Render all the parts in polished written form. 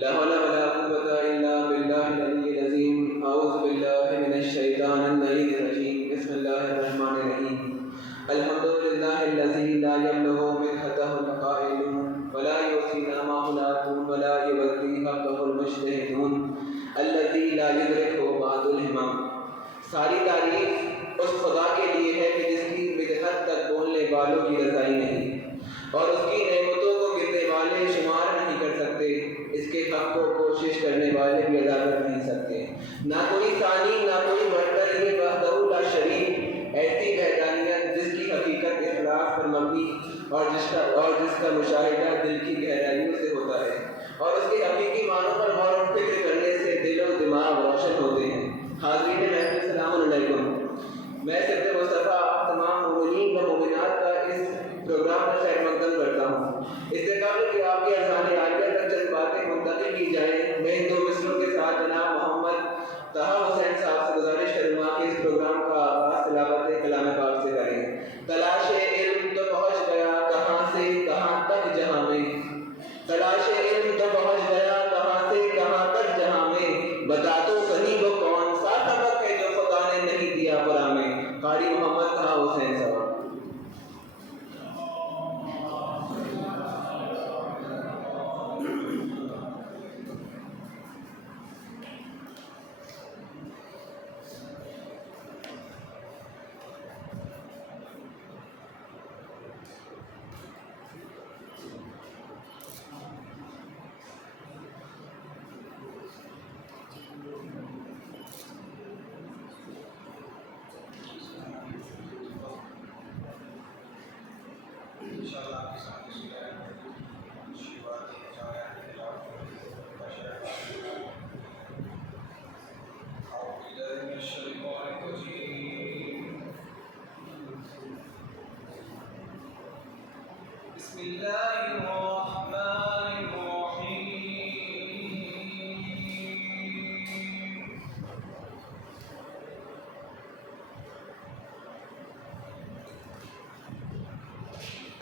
لا حول ولا قوة إلا بالله العلي العظيم. أعوذ بالله من الشيطان اللعين الرجيم. بسم الله الرحمن الرحيم. الحمد لله الذي لا يبلغ مدحته القائلون ولا يوصي نعمه العاتون ولا يبدي حقه المجتهدون الذي لا يدركه بعض الهمم. ساری تعریف اس خدا کے لیے ہے کہ جس کی مدحت تک بولنے والوں کی رضائی نہیں اور اس کی نعمتوں کو گننے والے شمار نہیں کر سکتے. اس کے حق کو کوشش کرنے والے بھی ادا کر نہیں سکتے. نہ کوئی ثانی نہ کوئی برتر، یہ وحدہ لا شریک، ایسی وحدانیت جس کی حقیقت اخلاص پر مبنی اور جس کا مشاہدہ دل کی گہرائیوں سے ہوتا ہے اور اس کے حقیقی معنوں پر غور و فکر کرنے سے دل و دماغ روشن ہوتے ہیں. حاضرین محفل السلام علیکم. میں سید مصطفیٰ آپ تمام مومنین و مومنات کا اس پروگرام میں خیر مقدم کرتا ہوں. اس سے قبل کہ آپ کی اذان عالیہ تک چند باتیں منتقل کی جائیں، میں ان دو مصروں کے ساتھ جناب محمد طہا حسین صاحب سے گزارش کروں گا کہ اس پروگرام کا آغاز تلاوت کلام پاک سے کریں. تلاش علم تو پہنچ گیا کہاں سے کہاں تک جہاں میں، تلاش علم تو پہنچ گیا کہاں سے کہاں تک جہاں میں، بتا تو صحیح وہ کون سا سبق ہے جو خدا نے نہیں دیا قرآن میں. قاری محمد طہا حسین صاحب. بسم اللہ الرحمن الرحیم.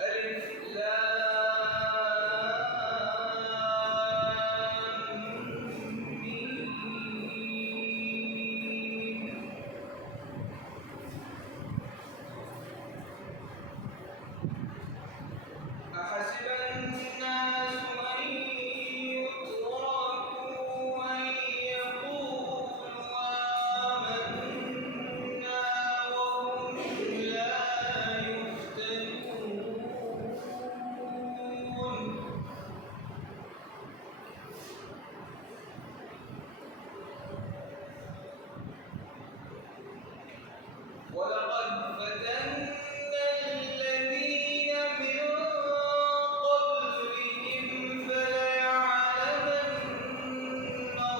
الف لام میم. أحسب الناس أن يتركوا أن يقولوا آمنا وهم لا يفتنون. ولقد فتنا الذين من قبلهم فليعلمن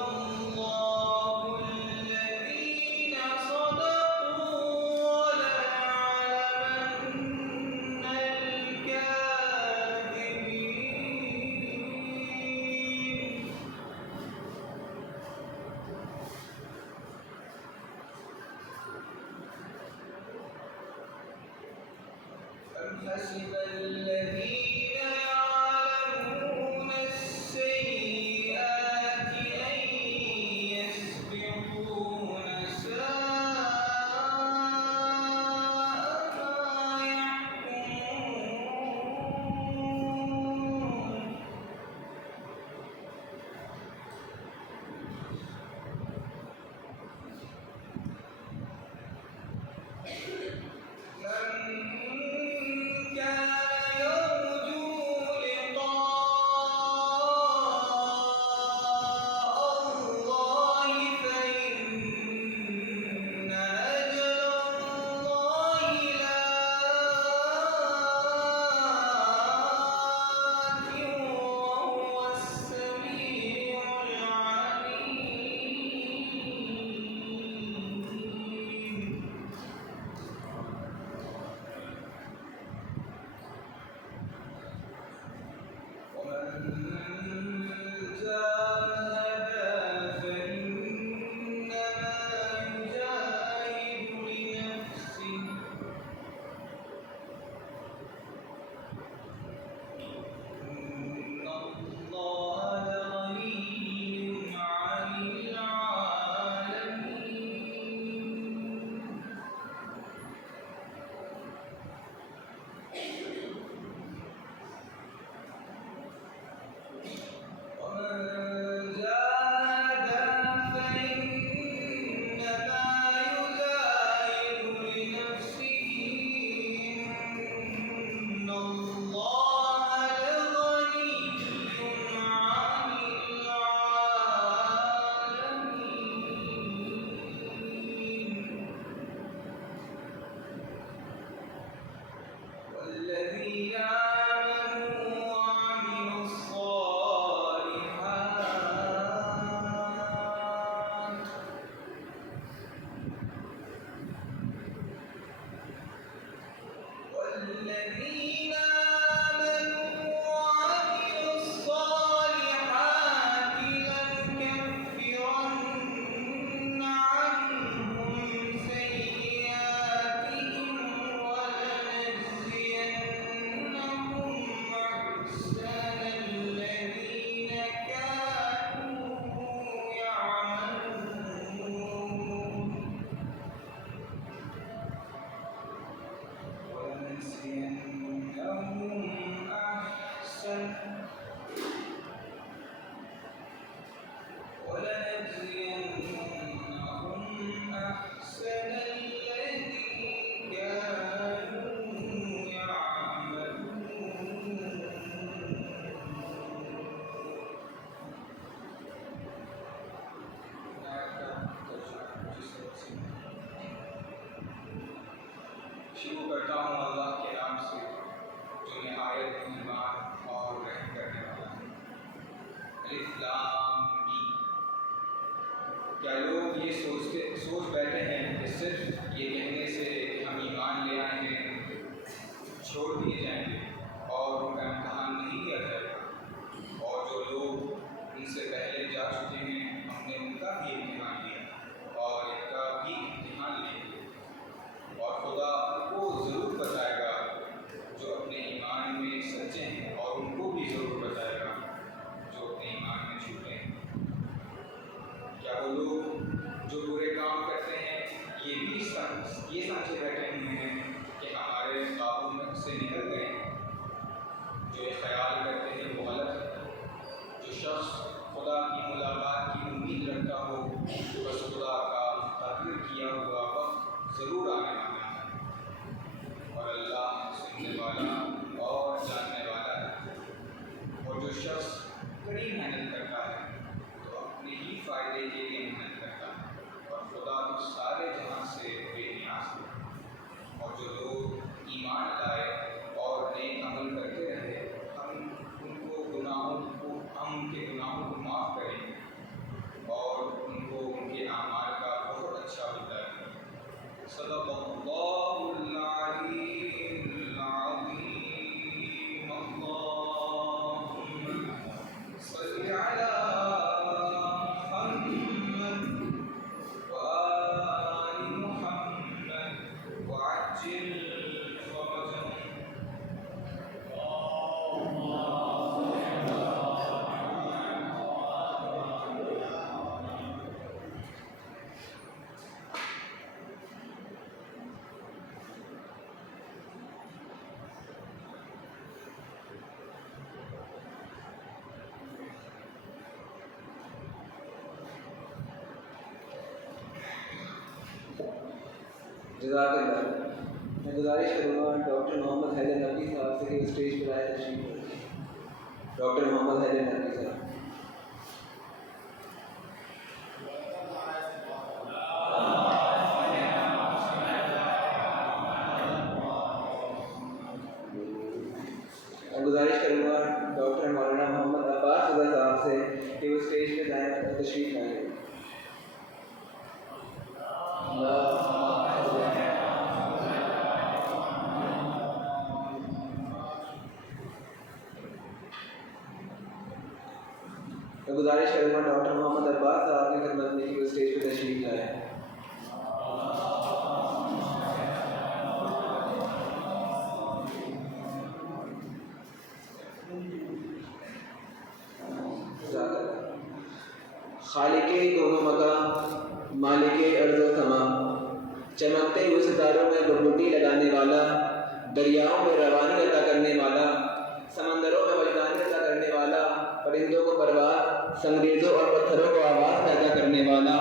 الله الذين صدقوا وليعلمن الكاذبين. أم حسب الذين يعملون السيئات أن يسبقونا ساء ما يحكمون. من كان سوچ بیٹھے ہیں کہ صرف یہ کہنے سے کہ ہم ایمان لے آئے ہیں چھوڑ دیے جائیں گے اور ان کا امتحان نہیں لیا جائے گا، اور جو لوگ ان سے پہلے جا چکے ہیں ہم نے ان کا بھی امتحان لیا اور ان کا بھی امتحان لیں گے، اور خدا ان کو ضرور بتائے گا جو اپنے ایمان میں سچے ہیں، اور ان کو بھی ضرور بتائے گا جو اپنے ایمان میں جھوٹے ہیں۔ کیا وہ لوگ جو برے کام کرتے ہیں یہ سمجھے بیٹھے ہوئے ہیں کہ ہمارے قابو میں سے نکل گئے ہیں؟ جو یہ خیال کرتے ہیں وہ غلط ہے۔ جو شخص خدا کی ملاقات کی امید رکھتا ہو بس خدا کا تقریر کیا ہوا وقت ضرور آنے والا ہے، اور اللہ سننے والا اور جاننے والا ہے۔ اور جو شخص کڑی محنت کرتا ہے تو اپنے ہی فائدے کے لیے محنت کرتا ہے، اور خدا تو سارے جہاں سے بے نیاز ہے۔ اور جو لوگ ایمان لائے اور نیک عمل کرتے رہے ہم ان کے گناہوں کو معاف کریں گے اور ان کو ان کے اعمال کا بہت اچھا بدلہ دیں گے۔ صدق اللہ العلی العظیم۔ اللہم صل علی محمد وآل محمد وعجل فرجهم۔ جزاک اللہ۔ میں گزارش کروں گا ڈاکٹر محمد حیدر نقوی صاحب سے کہ اسٹیج پر آئے تشریف رکھیں۔ ڈاکٹر محمد حیدر نقوی صاحب۔ میں گزارش کروں گا ڈاکٹر مولانا محمد عباس رضا صاحب سے کہ وہ اسٹیج پہ جائیں اور تشریف لائیں۔ میں گزارش کروں گا ڈاکٹر محمد عباس صاحب کی خدمت میں کہ وہ اسٹیج پہ تشریف لائیں۔ خالق دونوں مقام، مالک ارض و سما، چمکتے ہوئے ستاروں میں گھٹی لگانے والا، دریاؤں میں روانی عطا کرنے والا، سمندروں میں وجدانی عطا کرنے والا، پرندوں کو پرواز، سنگریزوں اور پتھروں کو آواز پیدا کرنے والا،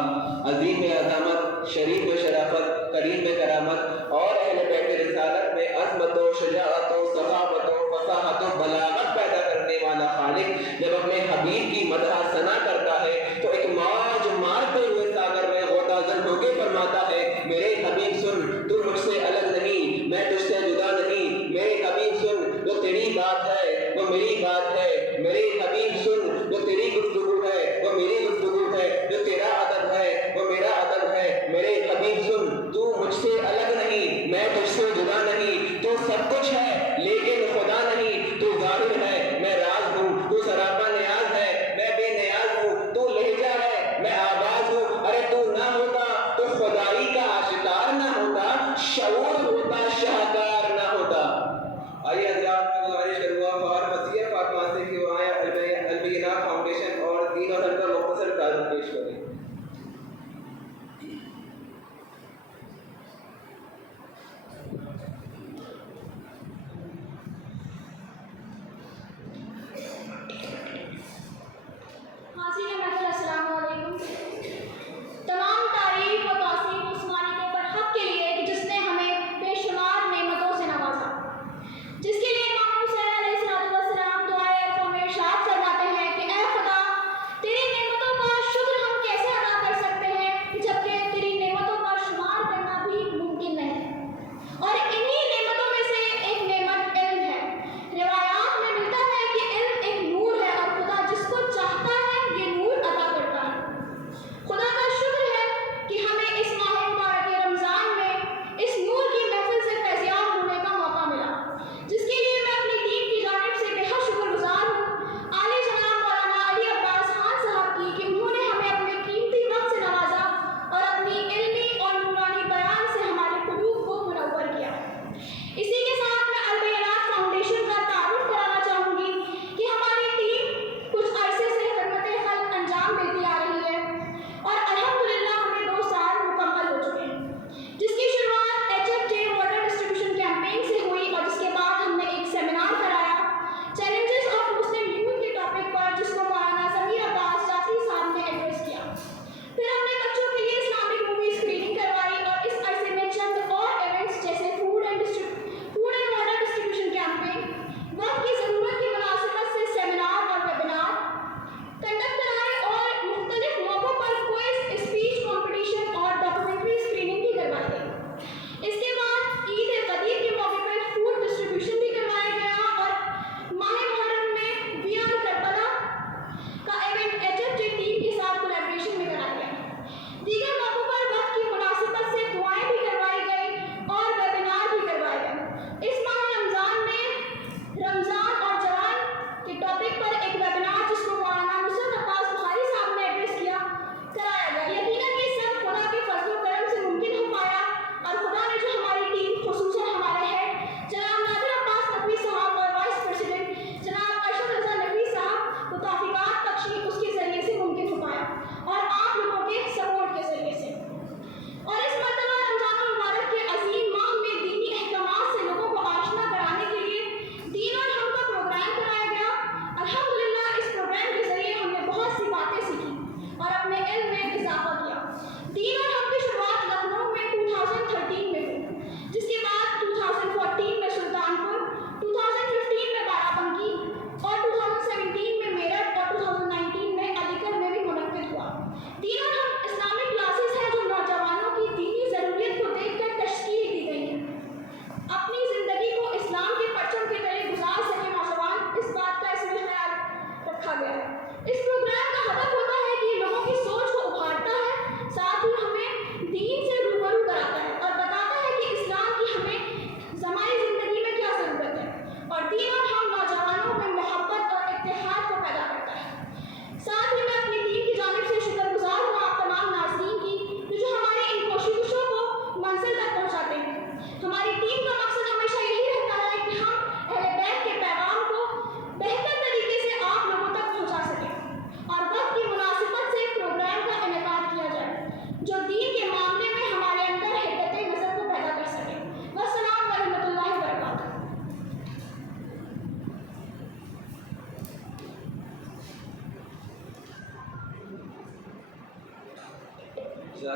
عظیم میں عظمت، شریف میں شرافت، کریم میں کرامت، اور اہل بیت رسالت میں عظمت و شجاعت و صحابت و فصاحت و بلاغت پیدا کرنے والا خالق جب اپنے حبیب کی مدح ثنا کرتا ہے تو ایک موج مارتے ہوئے ساگر میں غوطہ زن ہو کے فرماتا ہے، میرے حبیب سن، تو مجھ سے الگ نہیں، میں تجھ سے جدا نہیں، میرے حبیب سن، جو تیری بات ہے وہ میری بات ہے، میرے حبیب سن، جو تیری گفتگو ہے وہ میری گفتگو ہے، جو تیرا ادب ہے وہ میرا ادب ہے، میرے حبیب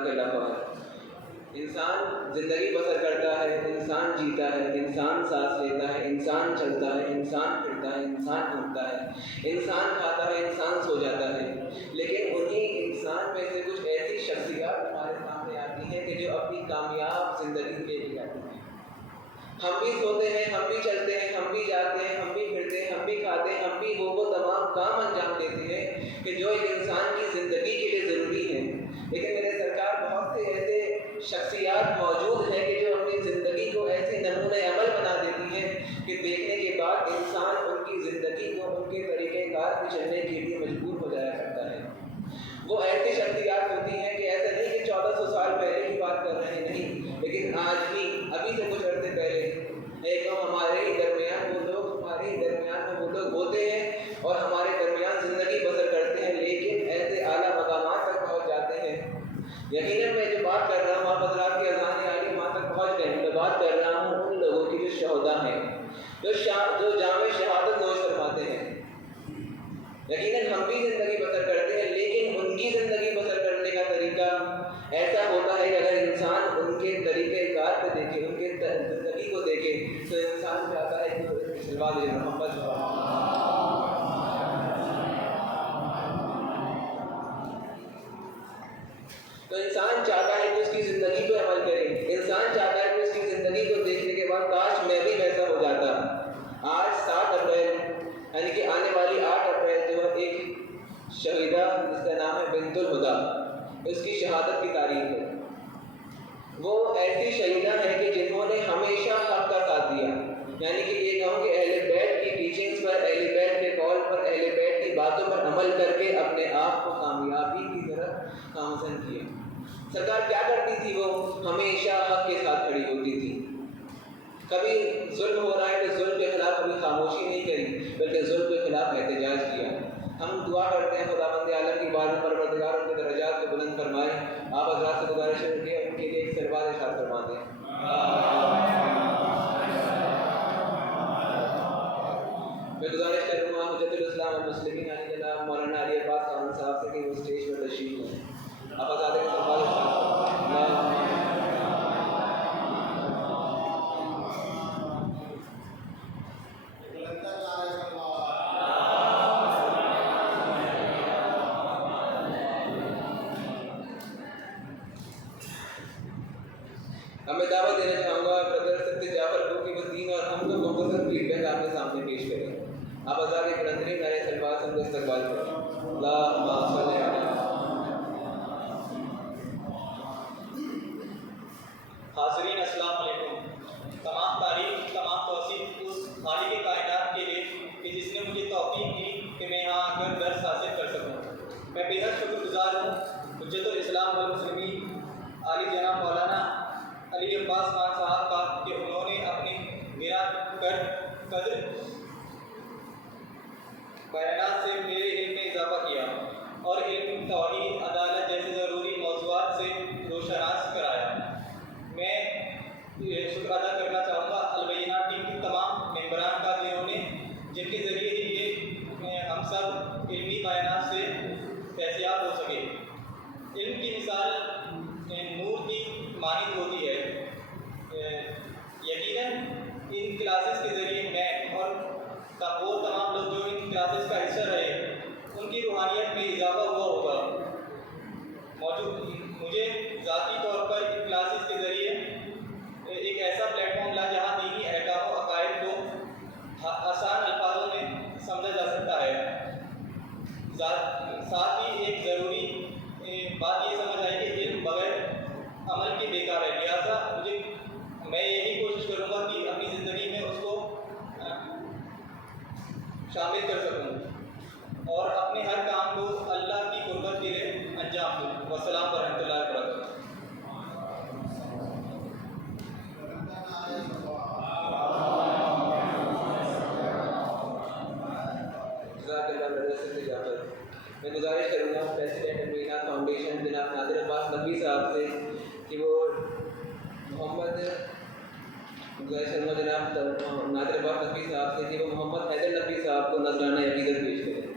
جزاک اللہ خیر۔ انسان زندگی بسر کرتا ہے، انسان جیتا ہے، انسان سانس لیتا ہے، انسان چلتا ہے، انسان پھرتا ہے، انسان گھومتا ہے، انسان کھاتا ہے، انسان سو جاتا ہے، لیکن انہیں انسان میں سے کچھ ایسی شخصیات ہمارے سامنے آتی ہیں کہ جو اپنی کامیاب زندگی لے کے جاتی ہیں۔ ہم بھی سوتے ہیں، ہم بھی چلتے ہیں، ہم بھی جاتے ہیں، ہم بھی پھرتے ہیں، ہم بھی کھاتے ہیں، ہم بھی وہ تمام کام انجام دیتے ہیں کہ جو ایک انسان کی زندگی کے لیے ضروری ہے، لیکن میرے سرکار بہت سے ایسے شخصیات موجود ہیں کہ جو اپنی زندگی کو ایسے نمونۂ عمل بنا دیتی ہیں کہ دیکھنے کے بعد انسان ان کی زندگی کو ان کے طریقۂ کار پہ چلنے کے لیے مجبور ہو جایا کرتا ہے۔ وہ ایسی شخصیات ہوتی ہیں کہ ایسا نہیں کہ 1400 سال پہلے کی بات کر رہے ہیں، نہیں، لیکن آج بھی ابھی سے کچھ عرصے پہلے ایک ہمارے ہی درمیان وہ لوگ ہمارے ہی درمیان میں وہ لوگ ہوتے ہیں اور ہمارے درمیان زندگی بسر کرتے ہیں، لیکن ایسے اعلیٰ مقامات تک پہنچ جاتے ہیں۔ یقیناً میں جو بات کر رہا ہوں آپ حضرات کی اذان آگے وہاں تک پہنچ گئے، میں بات کر رہا ہوں ان لوگوں کی جو شہداء ہیں، جو جام شہادت نوش فرماتے ہیں۔ یقیناً ہم بھی زندگی بسر کرتے ہیں، لیکن ان کی زندگی بسر کرنے کا طریقہ ایسا ہوتا ہے کہ اگر انسان ان کے طریقۂ کار پہ دیکھے، ان کے زندگی کو دیکھے تو انسان چاہتا ہے کہ سلوا دے محمد۔ تو انسان چاہتا ہے کہ اس کی زندگی پہ عمل کرے، انسان چاہتا ہے کہ اس کی زندگی کو دیکھنے کے بعد کاش میں بھی ویسا ہو جاتا۔ آج 7 اپریل یعنی کہ آنے والی 8 اپریل جو ہے ایک شہیدہ جس کا نام ہے بنت الہدیٰ، اس کی شہادت کی تاریخ ہے۔ وہ ایسی شہیدہ ہیں کہ جنہوں نے ہمیشہ حق کا ساتھ دیا، یعنی کہ یہ کہوں کہ اہل بیت کی ٹیچنگز پر، اہل بیت کے قول پر، اہل بیت کی باتوں پر عمل کر کے اپنے آپ کو کامیابی کی طرف گامزن کیا۔ سرکار کیا کرتی تھی؟ وہ ہمیشہ حق کے ساتھ کھڑی ہوتی تھی۔ کبھی ظلم ہو رہا ہے تو ظلم کے خلاف کبھی خاموشی نہیں کری، بلکہ ظلم کے خلاف احتجاج کیا۔ ہم دعا کرتے ہیں خداوند عالم کی بارگاہ میں پروردگار ان کے درجات کو بلند فرمائے۔ آپ حضرات سے گزارش ہے کہ ان کے لیے ایک صلوات ارشاد فرما دیں۔ میں گزارش کروں گا حجت الاسلام والمسلمین علی جناب مولانا علی عباس خان صاحب سے کہ وہ اسٹیج پر تشریف لیں۔ آپ حضرات کے صلوات ارشاد فرمائیں۔ اب میں دعوت دینا چاہوں گا برادر سید جعفر کو کہ وہ دین اور ہم کو مختصر فیڈ بیک آپ کے سامنے پیش کریں۔ آپ حضرات کے بلندی نعرے صلوات سے ان کو استقبال کریں۔ اللہم صل علی۔ حاضرین السلام علیکم۔ تمام تعریف، تمام توصیف اس خالق کائنات کے لیے کہ جس نے مجھے توفیق دی کہ میں یہاں آ کر درس حاصل کر سکوں۔ میں بے حد شکر گزار ہوں حجت الاسلام والمسلمین علی جناب مولانا علی عباس خان صاحب کا کہ انہوں نے اپنی گراں قدر بیانات سے میرے علم میں اضافہ کیا اور علم، توحید، عدالت جیسے ضروری موضوعات سے روشناس کرایا۔ میں شکر ادا کرنا چاہوں گا البینہ ٹیم کی تمام ممبران کا جن کے ذریعے ہی یہ ہم سب علمی بیانات سے فیضیاب ہو سکے۔ علم کی مثال نور کی مانند ہوتی ہے۔ یقیناً ان کلاسز کے ذریعے میں اور وہ تمام لوگ جو ان کلاسز کا حصہ رہے ان کی روحانیت میں اضافہ ہوا ہوگا۔ مجھے ذاتی طور پر ان کلاسز کے ذریعے ایک ایسا پلیٹ فارم ملا جہاں دینی احکام و عقائد کو آسان الفاظوں میں سمجھا جا سکتا ہے۔ ساتھ ہی ایک ضروری بات یہ سمجھ آئی کہ علم بغیر عمل کے بیکار ہے، لہٰذا میں یہی کوشش کروں گا کہ اپنی زندگی میں اس کو شامل کر سکوں اور اپنے ہر کام کو اللہ کی قربت کے لیے انجام دوں۔ والسلام ورحمۃ اللہ وبرکاتہ۔ میں گزارش کروں گا پریزیڈنٹ البینہ فاؤنڈیشن جناب نادر عباس نقوی صاحب سے کہ وہ جناب نادر عباس نقوی صاحب سے کہ وہ محمد حیدر نقوی صاحب کو نذرانہ عقیدت پیش کریں۔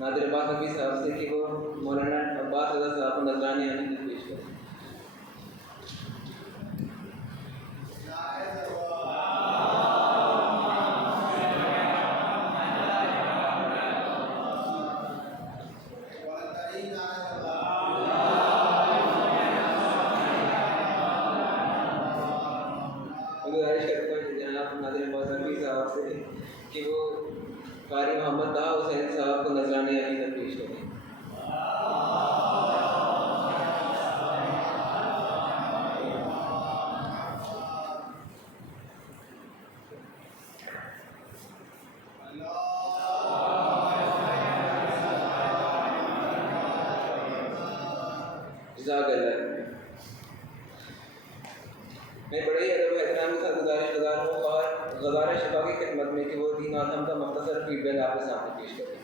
نادر عباس حفیظ صاحب سے کہ وہ مولانا عباس رضا صاحب کو نذرانہ عقیدت پیش کریں۔ گزارش کرتا ہوں جناب نادر عباس حفیظ صاحب سے کہ وہ قاری محمد طه حسین صاحب کو نذرانہ عقیدت پیش کریں۔ جزاک اللہ۔ میں بڑے ہی ادب و احترام کے ساتھ گزارش شفا کی خدمت میں کہ وہ دین آدم کا مختصر فیڈ بیک آپ کے سامنے پیش کریں۔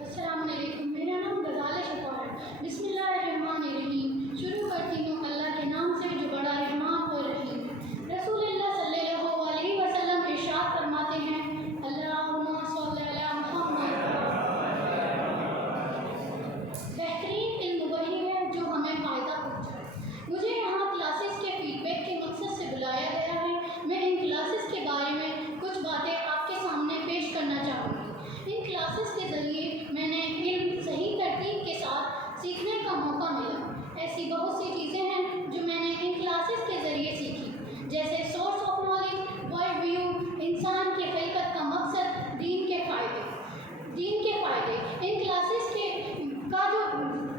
السلام علیکم، میرا نام غزالہ شفا ہے۔ بسم اللہ الرحمن الرحیم۔ شروع کرتی ہوں اللہ کے نام سے جو بڑا رحمان اور رحیم ہے۔ رسول اللہ صلی اللہ علیہ وسلم ارشاد فرماتے ہیں، اللہم صلی علی محمد۔ بہترین علم وہی ہے جو ہمیں فائدہ پہنچائے۔ مجھے یہاں کلاسز کے فیڈ بیک کے مقصد سے بلایا گیا ہے۔ میں ان کلاسز کے بارے میں کچھ باتیں آپ کے سامنے پیش کرنا چاہوں گی۔ ان کلاسز کے ذریعے میں نے علم صحیح ترتیب کے ساتھ سیکھنے کا موقع ملا۔ ایسی بہت سی چیزیں ہیں جو میں نے ان کلاسز کے ذریعے سیکھی، جیسے source of knowledge, world view, انسان کی خلقت کا مقصد، دین کے فائدے۔ ان کلاسز کا جو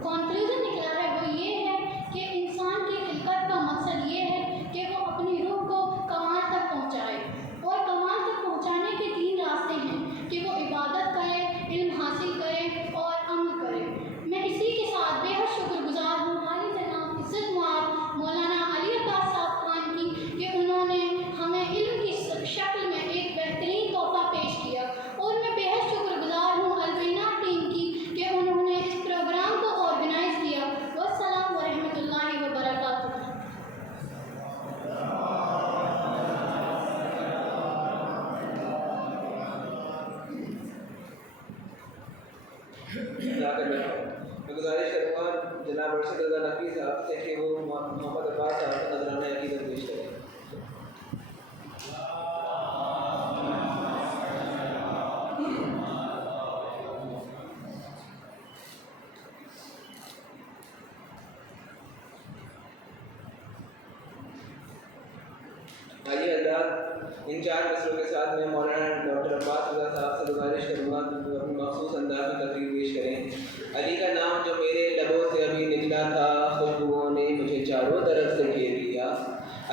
کنکلوژن نکلا ہے وہ یہ ہے کہ انسان کی خلقت کا مقصد یہ ہے کہ وہ اپنی روح کو کمال تک پہنچائے، اور کمال تک پہنچانے کے 3 راستے ہیں کہ وہ عبادت کرے، علم حاصل کرے اور عمل کرے۔ میں اسی کے ساتھ بے حد شکر گزار ہوں ہماری جناب عزت مآب مولانا علی عباس صاحب خان کی کہ انہوں نے ہمیں علم کی شکل میں ایک بہترین تحفہ پیش کیا، اور میں بے حد شکر گزار ہوں البینا ٹیم کی کہ انہوں نے اس پروگرام کو آرگنائز کیا۔ والسلام ورحمۃ اللہ وبرکاتہ۔ میں گزارش کروں گا جناب ارشد رضا نقوی صاحب سے کہ وہ محمد عباس صاحب کو نذرانہ عقیدت پیش کریں۔ آئیے حضرات، ان 4 مسئلوں کے ساتھ میں مولانا ڈاکٹر عباس رضا صاحب سے گزارش کروں گا کہ وہ اپنی مخصوص انداز میں تقریر پیش کریں۔ علی کا نام جو میرے لبوں سے ابھی نکلا تھا، خوشبوؤں نے مجھے چاروں طرف سے گھیر لیا۔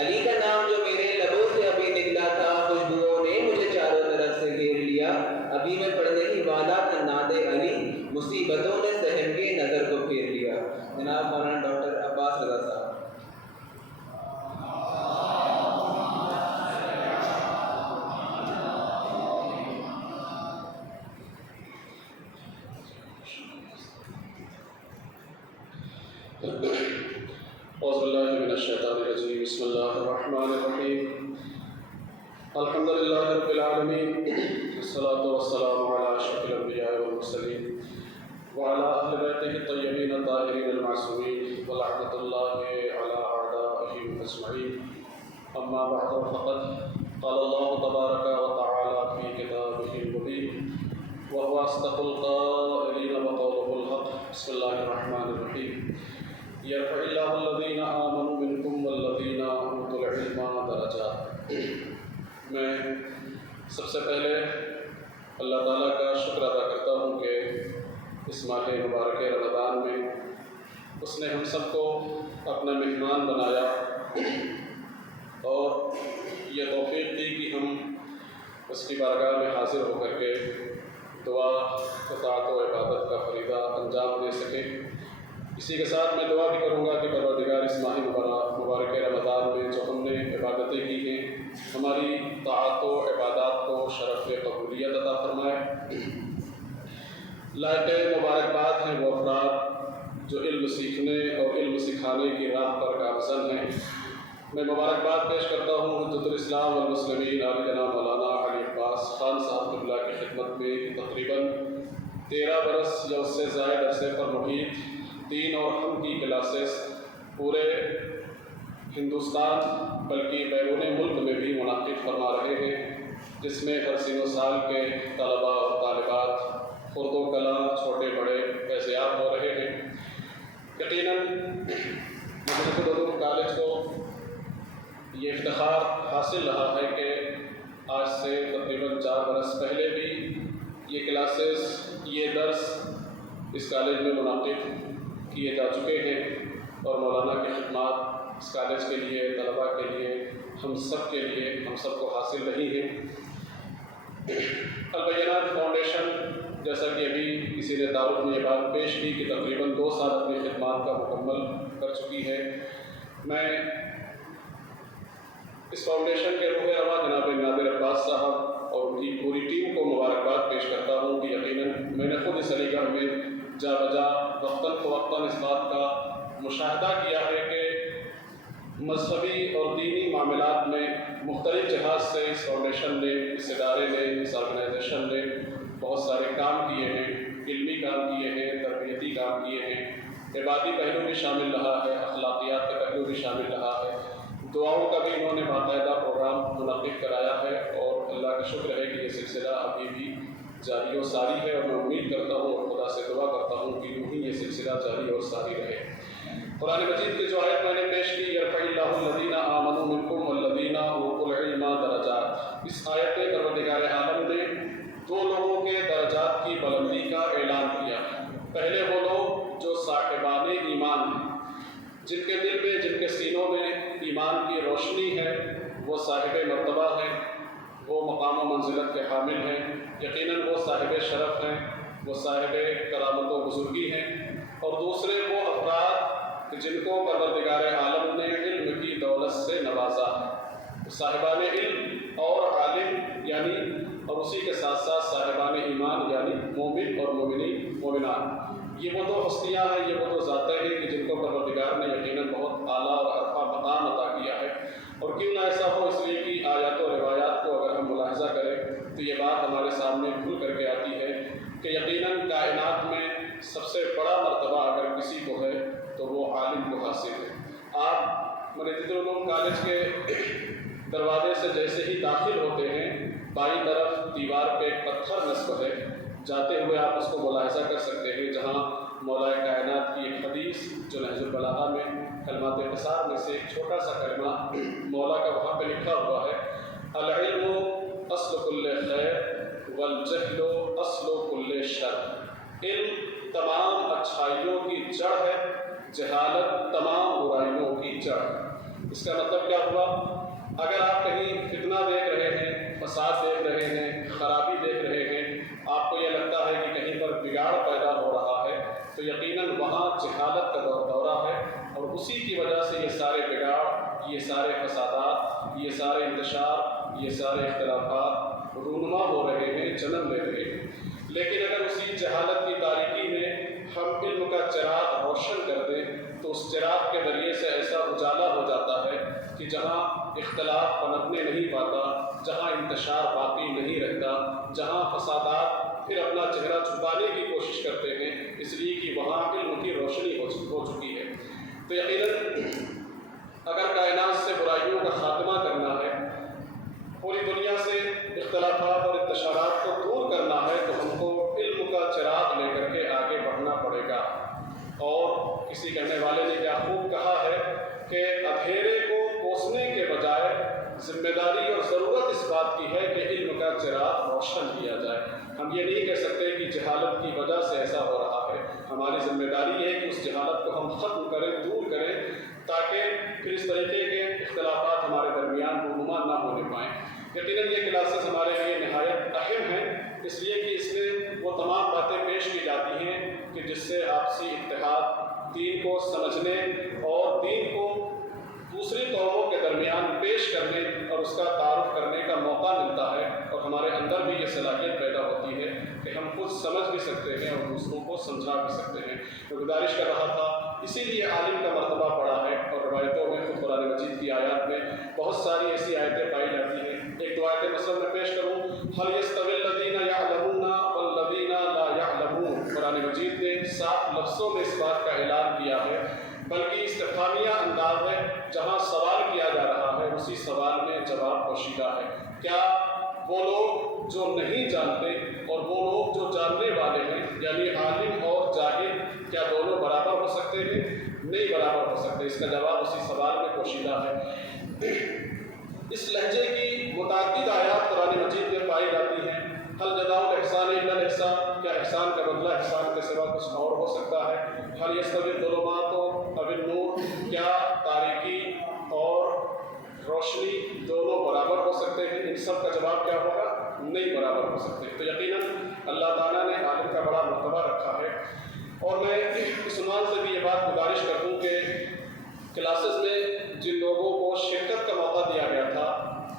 علی کا نام جو میرے لبوں سے ابھی نکلا تھا، خوشبوؤں نے مجھے چاروں طرف سے گھیر لیا۔ ابھی میں پڑھنے ہی والا تھا ناد علی، مصیبتوں نے سہم کے نظر کو پھیر لیا۔ جناب مولانا ڈاکٹر عباس رضا صاحب۔ اعوذ باللہ من الشیطان الرجیم، بسم اللہ الرحمن الرحیم۔ الحمد للہ رب العالمین، والصلاة والسلام علی اشرف الانبیاء والمرسلین وعلی اہل بیتہ الطیبین الطاہرین المعصومین ولعنۃ اللہ علی اعدائہم اجمعین۔ اما بعد فقد قال اللہ تبارک وتعالی فی کتابہ المبین وهو اصدق القائلین وقوله الحق۔ بسم اللہ الرحمن الرحیم۔ يرفع الله الذين آمنوا منكم والذين أوتوا العلم درجات۔ میں سب سے پہلے اللہ تعالیٰ کا شکر ادا کرتا ہوں کہ اس ماہ مبارک رمضان میں اس نے ہم سب کو اپنا مہمان بنایا اور یہ توفیق دی کہ ہم اس کی بارگاہ میں حاضر ہو کر کے دعا، اطاعت و عبادت کا فریضہ انجام دے سکیں۔ اسی کے ساتھ میں دعا بھی کروں گا کہ پروردگار اس ماہ مبارک رمضان میں جو ہم نے عبادتیں کی ہیں، ہماری طاعت و عبادات کو شرف قبولیت عطا فرمائے۔ لائق مبارکباد ہیں وہ افراد جو علم سیکھنے اور علم سکھانے کی راہ پر گامزن ہیں۔ میں مبارکباد پیش کرتا ہوں حجت الاسلام والمسلمین عالی جناب مولانا علی عباس خان صاحب قبلہ کی خدمت میں تقریباً 13 برس یا اس سے زائد عرصے پر محیط دین اور ہم کی کلاسز پورے ہندوستان بلکہ بیرون ملک میں بھی منعقد فرما رہے ہیں، جس میں ہر سن و سال کے طلباء اور طالبات خرد و کلاں چھوٹے بڑے فیضیاب ہو رہے ہیں۔ یقیناً مدرسۃ العلوم کالج کو یہ افتخار حاصل رہا ہے کہ آج سے تقریباً 4 برس پہلے بھی یہ کلاسز یہ درس اس کالج میں منعقد کیے جا چکے ہیں، اور مولانا کی خدمات اس کالج کے لیے، طلباء کے لیے، ہم سب کے لیے، ہم سب کو حاصل رہی ہیں۔ البینات فاؤنڈیشن جیسا کہ ابھی کسی نے تعارف میں یہ بات پیش کی کہ تقریباً 2 سال اپنی خدمات کا مکمل کر چکی ہے۔ میں اس فاؤنڈیشن کے روح رواں جناب نادر عباس صاحب اور ان کی پوری ٹیم کو مبارکباد پیش کرتا ہوں کہ یقیناً میں نے خود اس علی گڑھ میں جا بجا وقتاً فوقتاً اس بات کا مشاہدہ کیا ہے کہ مذہبی اور دینی معاملات میں مختلف جہاز سے اس فاؤنڈیشن نے، اس ادارے نے، اس آرگنائزیشن نے بہت سارے کام کیے ہیں، علمی کام کیے ہیں، تربیتی کام کیے ہیں، عبادی پہلو بھی شامل رہا ہے، اخلاقیات کا پہلو بھی شامل رہا ہے، دعاؤں کا بھی انہوں نے باقاعدہ پروگرام منعقد کرایا ہے، اور اللہ کا شکر ہے کہ یہ سلسلہ ابھی بھی جاری و ساری ہے، اور میں امید کرتا ہوں اور خدا سے دعا کرتا ہوں کہ یوں ہی یہ سلسلہ جاری اور ساری رہے۔ قرآن مجید کی جو آیت میں نے پیش کی، یرفع اللہ الذین آمنوا منکم والذین اوتوا العلم درجات، اس آیت میں پروردگار عالم نے 2 لوگوں کے درجات کی بلندی کا اعلان کیا۔ پہلے وہ لوگ جو صاحبان ایمان ہیں، جن کے دل میں، جن کے سینوں میں ایمان کی روشنی ہے، وہ صاحب مرتبہ ہیں، وہ مقام و منزلت کے حامل ہیں، یقیناً وہ صاحب شرف ہیں، وہ صاحب کرامت و بزرگی ہیں۔ اور دوسرے وہ افراد جن کو پروردگار عالم نے علم کی دولت سے نوازا ہے، صاحبان علم اور عالم یعنی، اور اسی کے ساتھ ساتھ صاحبان ایمان یعنی مومن اور مومنات۔ یہ وہ 2 ہستیاں ہیں، یہ وہ 2 ذاتیں ہیں کہ جن کو پروردگار نے یقیناً بہت اعلیٰ اور عرفہ مقام عطا کیا ہے۔ اور کیوں نہ ایسا ہو، اس لیے کہ آیات و روایات کو اگر ہم ملاحظہ کریں تو یہ بات ہمارے سامنے کھل کر کے آتی ہے کہ یقیناً کائنات میں سب سے بڑا مرتبہ اگر کسی کو ہے تو وہ عالم کو حاصل ہے۔ آپ مدرسۃ العلوم کالج کے دروازے سے جیسے ہی داخل ہوتے ہیں، بائیں طرف دیوار پہ ایک پتھر نصب ہے، جاتے ہوئے آپ اس کو ملاحظہ کر سکتے ہیں، جہاں مولا کائنات کی ایک حدیث جو نہج البلاغہ میں کلمات قصار میں سے ایک چھوٹا سا کلمہ مولا کا وہاں پہ لکھا ہوا ہے، العلم اصل کل خیر والجہل اصل کل شر۔ علم تمام اچھائیوں کی جڑ ہے، جہالت تمام برائیوں کی جڑ۔ اس کا مطلب کیا ہوا؟ اگر آپ کہیں فتنہ دیکھ رہے ہیں، فساد دیکھ رہے ہیں، خرابی دیکھ رہے ہیں، آپ کو یہ لگتا ہے کہ کہیں پر بگاڑ پیدا ہو رہا ہے، تو یقیناً وہاں جہالت کا دورہ ہے، اور اسی کی وجہ سے یہ سارے بگاڑ، یہ سارے فسادات، یہ سارے انتشار، یہ سارے اختلافات رونما ہو رہے ہیں، جنم لے رہے ہیں۔ لیکن اگر اسی جہالت کی تاریکی میں ہم علم کا چراغ روشن کر دیں تو اس چراغ کے ذریعے سے ایسا اجالا ہو جاتا ہے کہ جہاں اختلاف پنپنے نہیں پاتا، جہاں انتشار باقی نہیں رہتا، جہاں فسادات پھر اپنا چہرہ چھپانے کی کوشش کرتے ہیں، اس لیے کہ وہاں علم کی روشنی ہو چکی ہے۔ تو یقیناً اگر کائنات سے برائیوں کا خاتمہ کرنا ہے، پوری دنیا سے اختلافات اور انتشارات کو دور کرنا ہے، تو ہم کو علم کا چراغ لے کر کے آگے بڑھنا پڑے گا۔ اور کسی کہنے والے نے کیا خوب کہا ہے کہ اندھیرے کو کوسنے کے بجائے ذمہ داری اور ضرورت اس بات کی ہے کہ علم کا چراغ روشن کیا جائے۔ ہم یہ نہیں کہہ سکتے کہ جہالت کی وجہ سے ایسا ہو رہا ہے، ہماری ذمہ داری ہے کہ اس جہالت کو ہم ختم کریں، دور کریں، تاکہ پھر اس طریقے کے اختلافات ہمارے درمیان رونما نہ ہونے پائیں۔ یقیناً یہ کلاسز ہمارے لیے نہایت اہم ہیں، اس لیے کہ اس میں وہ تمام باتیں پیش کی جاتی ہیں کہ جس سے آپسی اتحاد، دین کو سمجھنے اور دین کو دوسری قوموں کے درمیان پیش کرنے اور اس کا تعارف کرنے کا موقع ملتا ہے، اور ہمارے اندر بھی یہ صلاحیت پیدا ہوتی ہے کہ ہم خود سمجھ بھی سکتے ہیں اور دوسروں کو سمجھا بھی سکتے ہیں۔ میں گزارش کر رہا تھا، اسی لیے عالم کا مرتبہ پڑا ہے، اور روایتوں میں خود قرآن مجید کی آیات میں بہت ساری ایسی آیتیں پائی جاتی ہیں۔ ایک دو آیتیں مثلا میں پیش کروں، هل يستوي الذين يعلمون والذين لا يعلمون، قرآن مجید نے صاف لفظوں میں اس بات کا اعلان کیا ہے، بلکہ استفہامیہ انداز ہے، جہاں سوال کیا جا رہا ہے اسی سوال میں جواب پوشیدہ ہے۔ کیا وہ لوگ جو نہیں جانتے اور وہ لوگ جو جاننے والے ہیں، یعنی عالم اور جاہل، کیا دونوں برابر ہو سکتے ہیں؟ نہیں برابر ہو سکتے۔ اس کا جواب اسی سوال میں پوشیدہ ہے۔ اس لہجے کی متعدد آیات قرآن مجید میں پائی جاتی ہیں۔ هل جزاء الاحسان الا الاحسان، کیا احسان کا بدلہ احسان کے سوا کچھ اور ہو سکتا ہے؟ هل يستوي الظلمات او النور، کیا تاریکی اور روشنی دونوں برابر ہو سکتے ہیں؟ ان سب کا جواب کیا ہوگا؟ نہیں برابر ہو سکتے۔ تو یقیناً اللہ تعالیٰ نے عالم کا بڑا مرتبہ رکھا ہے، اور میں اس عنوان سے بھی یہ بات گزارش کر دوں کہ کلاسز میں جن لوگوں کو شرکت کا موقع دیا گیا تھا،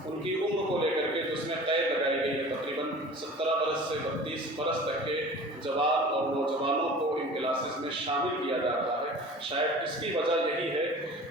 ان کی عمر کو لے کر کے جس میں قید لگائی گئی ہے، تقریباً 17 برس سے 32 برس تک کے جوان اور نوجوانوں کو ان کلاسز میں شامل کیا جا رہا ہے۔ شاید اس کی وجہ یہی ہے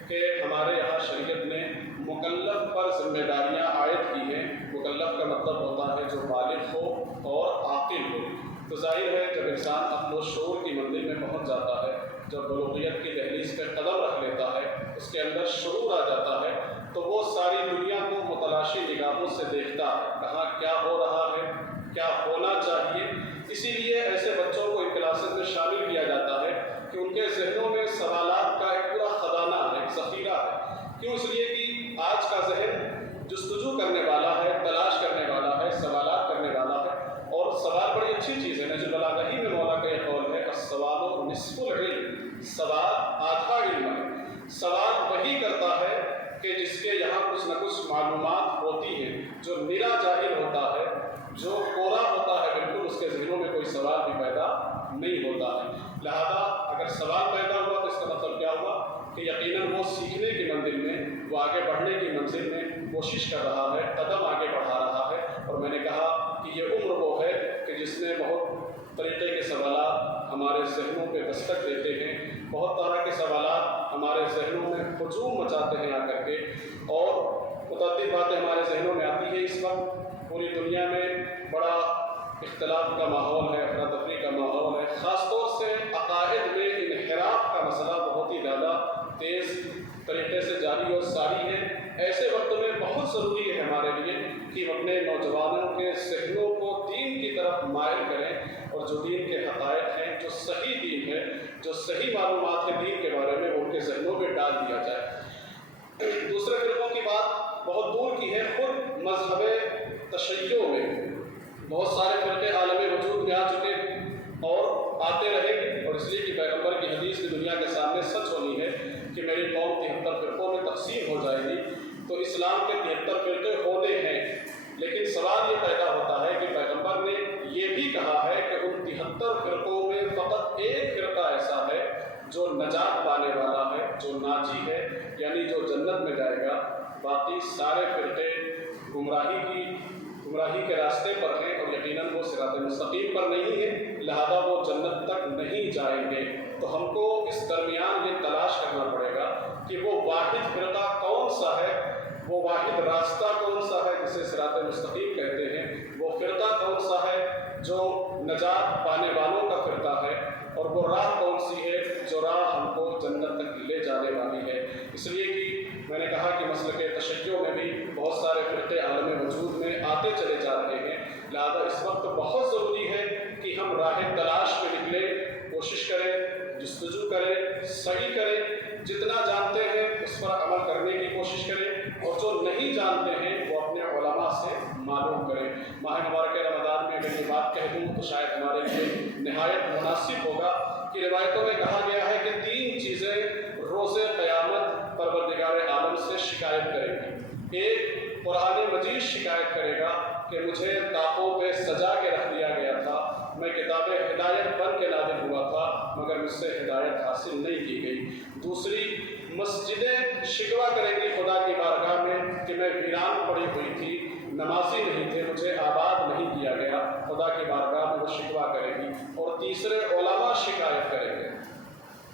کہ ہمارے یہاں شریعت نے مکلف پر ذمہ داریاں عائد کی ہیں۔ مکلف کا مطلب ہوتا ہے جو بالغ ہو اور عاقل ہو۔ تو ظاہر ہے جب انسان عقل و شعور کی منزل میں پہنچ جاتا ہے، جب بلوغیت کی دہلیز پہ قدم رکھ لیتا ہے، اس کے اندر شعور آ جاتا ہے، تو وہ ساری دنیا کو متلاشی نگاہوں سے دیکھتا ہے، کہاں کیا ہو رہا ہے، کیا ہونا چاہیے۔ اسی لیے ایسے بچوں کو ان کلاسز میں شامل کیا جاتا ہے کہ ان کے ذہنوں میں سوالات کا ایک پورا خزانہ ہے، ایک ذخیرہ ہے۔ کیوں؟ اس لیے کہ آج کا ذہن جستجو کرنے والا ہے، تلاش کرنے والا ہے، سوالات کرنے والا ہے، اور سوال بڑی اچھی چیز ہے۔ نہج البلاغہ میں مولا کا یہ قول ہے، السوال نصف العلم، سوال آدھا علم ہے۔ سوال وہی کرتا ہے کہ جس کے یہاں کچھ نہ کچھ معلومات ہوتی ہیں۔ جو نرا جاہل ہوتا ہے، جو کورا ہوتا ہے، بالکل اس کے ذہنوں میں کوئی سوال بھی پیدا نہیں ہوتا ہے۔ لہذا اگر سوال پیدا ہوا تو اس کا مطلب کیا ہوا کہ یقیناً وہ سیکھنے کی منزل میں، وہ آگے بڑھنے کی منزل میں کوشش کر رہا ہے، قدم آگے بڑھا رہا ہے۔ اور میں نے کہا کہ یہ عمر وہ ہے کہ جس میں بہت طریقے کے سوالات ہمارے ذہنوں پہ دستک دیتے ہیں، بہت طرح کے سوالات ہمارے ذہنوں میں ہجوم مچاتے ہیں آ کر کے، اور متعدد باتیں ہمارے ذہنوں میں آتی ہیں۔ اس وقت پوری دنیا میں بڑا اختلاف کا ماحول ہے، افراتفری کا ماحول ہے، خاص طور سے عقائد میں انحراف کا مسئلہ بہت ہی زیادہ تیز طریقے سے جاری اور ساری ہے۔ ایسے وقت میں بہت ضروری ہے ہمارے لیے کہ ہم اپنے نوجوانوں کے ذہنوں کو دین کی طرف مائل کریں، اور جو دین کے حقائق ہیں، جو صحیح دین ہے، جو صحیح معلومات ہیں دین کے بارے میں، ان کے ذہنوں میں ڈال دیا جائے۔ دوسرے فرقوں کی بات بہت دور کی ہے۔ خود مذہب تشیع میں بہت سارے فرقے عالم وجود میں آ چکے اور آتے رہے، اور اس لیے کہ پیغمبر کی حدیث بھی دنیا کے سامنے سچ ہونی ہے کہ میری قوم 73 فرقوں میں تقسیم ہو جائے گی۔ تو اسلام کے 73 فرقے ہونے ہیں، لیکن سوال یہ پیدا ہوتا ہے کہ پیغمبر نے یہ بھی کہا ہے کہ ان 73 فرقوں میں فقط ایک فرقہ ایسا ہے جو نجات پانے والا ہے، جو ناجی ہے، یعنی جو جنت میں جائے گا۔ باقی سارے فرقے گمراہی کے راستے پر ہیں، اور یقیناً وہ صراط مستقیم پر نہیں ہیں، لہذا وہ جنت تک نہیں جائیں گے۔ تو ہم کو اس درمیان یہ تلاش کرنا پڑے گا کہ وہ واحد فرقہ کون سا ہے، وہ واحد راستہ کون سا ہے جسے صراط مستقیم کہتے ہیں، وہ فرقہ کون سا ہے جو نجات پانے والوں کا فرقہ ہے، اور وہ راہ کون سی ہے جو راہ ہم کو جنت تک لے جانے والی ہے۔ اس لیے کہ میں نے کہا کہ مسلک تشیع میں بھی بہت سارے فرقے عالم وجود میں آتے چلے جا رہے ہیں، لہذا اس وقت بہت ضروری ہے کہ ہم راہ تلاش میں نکلیں، کوشش کریں، جستجو کریں، صحیح کریں، جتنا جانتے ہیں اس پر عمل کرنے کی کوشش کریں، اور جو نہیں جانتے ہیں وہ اپنے علماء سے معلوم کریں۔ ماہ مبارک رمضان میں اگر یہ بات کہہ دوں تو شاید ہمارے لیے نہایت مناسب ہوگا کہ روایتوں میں کہا گیا ہے کہ 3 چیزیں روز قیامت پروردگار عالم سے شکایت کریں گی۔ ایک، قرآن مجید شکایت کرے گا کہ مجھے طاقوں پہ سجا کے رکھ دیا گیا تھا، میں کتاب ہدایت بن کے نازل ہوا تھا، مگر مجھ سے ہدایت حاصل نہیں کی گئی۔ دوسری، مسجدیں شکوہ کریں گی خدا کی بارگاہ میں کہ میں ویران پڑی ہوئی تھی، نمازی نہیں تھے، مجھے آباد نہیں کیا گیا، خدا کی بارگاہ میں وہ شکوہ کریں گی۔ اور تیسرے علماء شکایت کریں گے،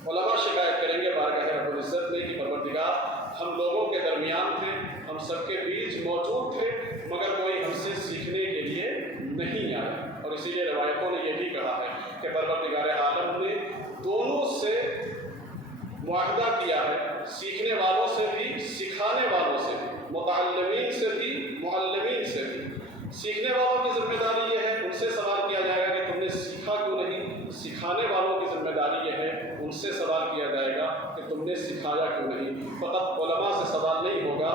علماء شکایت کریں گے بارگاہ رب العزت میں کہ پروردگار ہم لوگوں کے درمیان تھے، ہم سب کے بیچ موجود تھے، مگر کوئی ہم سے سیکھنے کے لیے نہیں آیا۔ اور اسی لیے روایتوں نے یہ بھی کہا ہے کہ پروردگار عالم نے دونوں سے معاہدہ کیا ہے، سیکھنے والوں سے بھی، سکھانے والوں سے بھی، متعلمین سے بھی، معلمین سے بھی۔ سیکھنے والوں کی ذمہ داری یہ ہے، ان سے سوال کیا جائے گا کہ تم نے سیکھا کیوں نہیں۔ سکھانے والوں کی ذمہ داری یہ ہے، ان سے سوال کیا جائے گا کہ تم نے سکھایا کیوں نہیں۔ فقط علماء سے سوال نہیں ہوگا،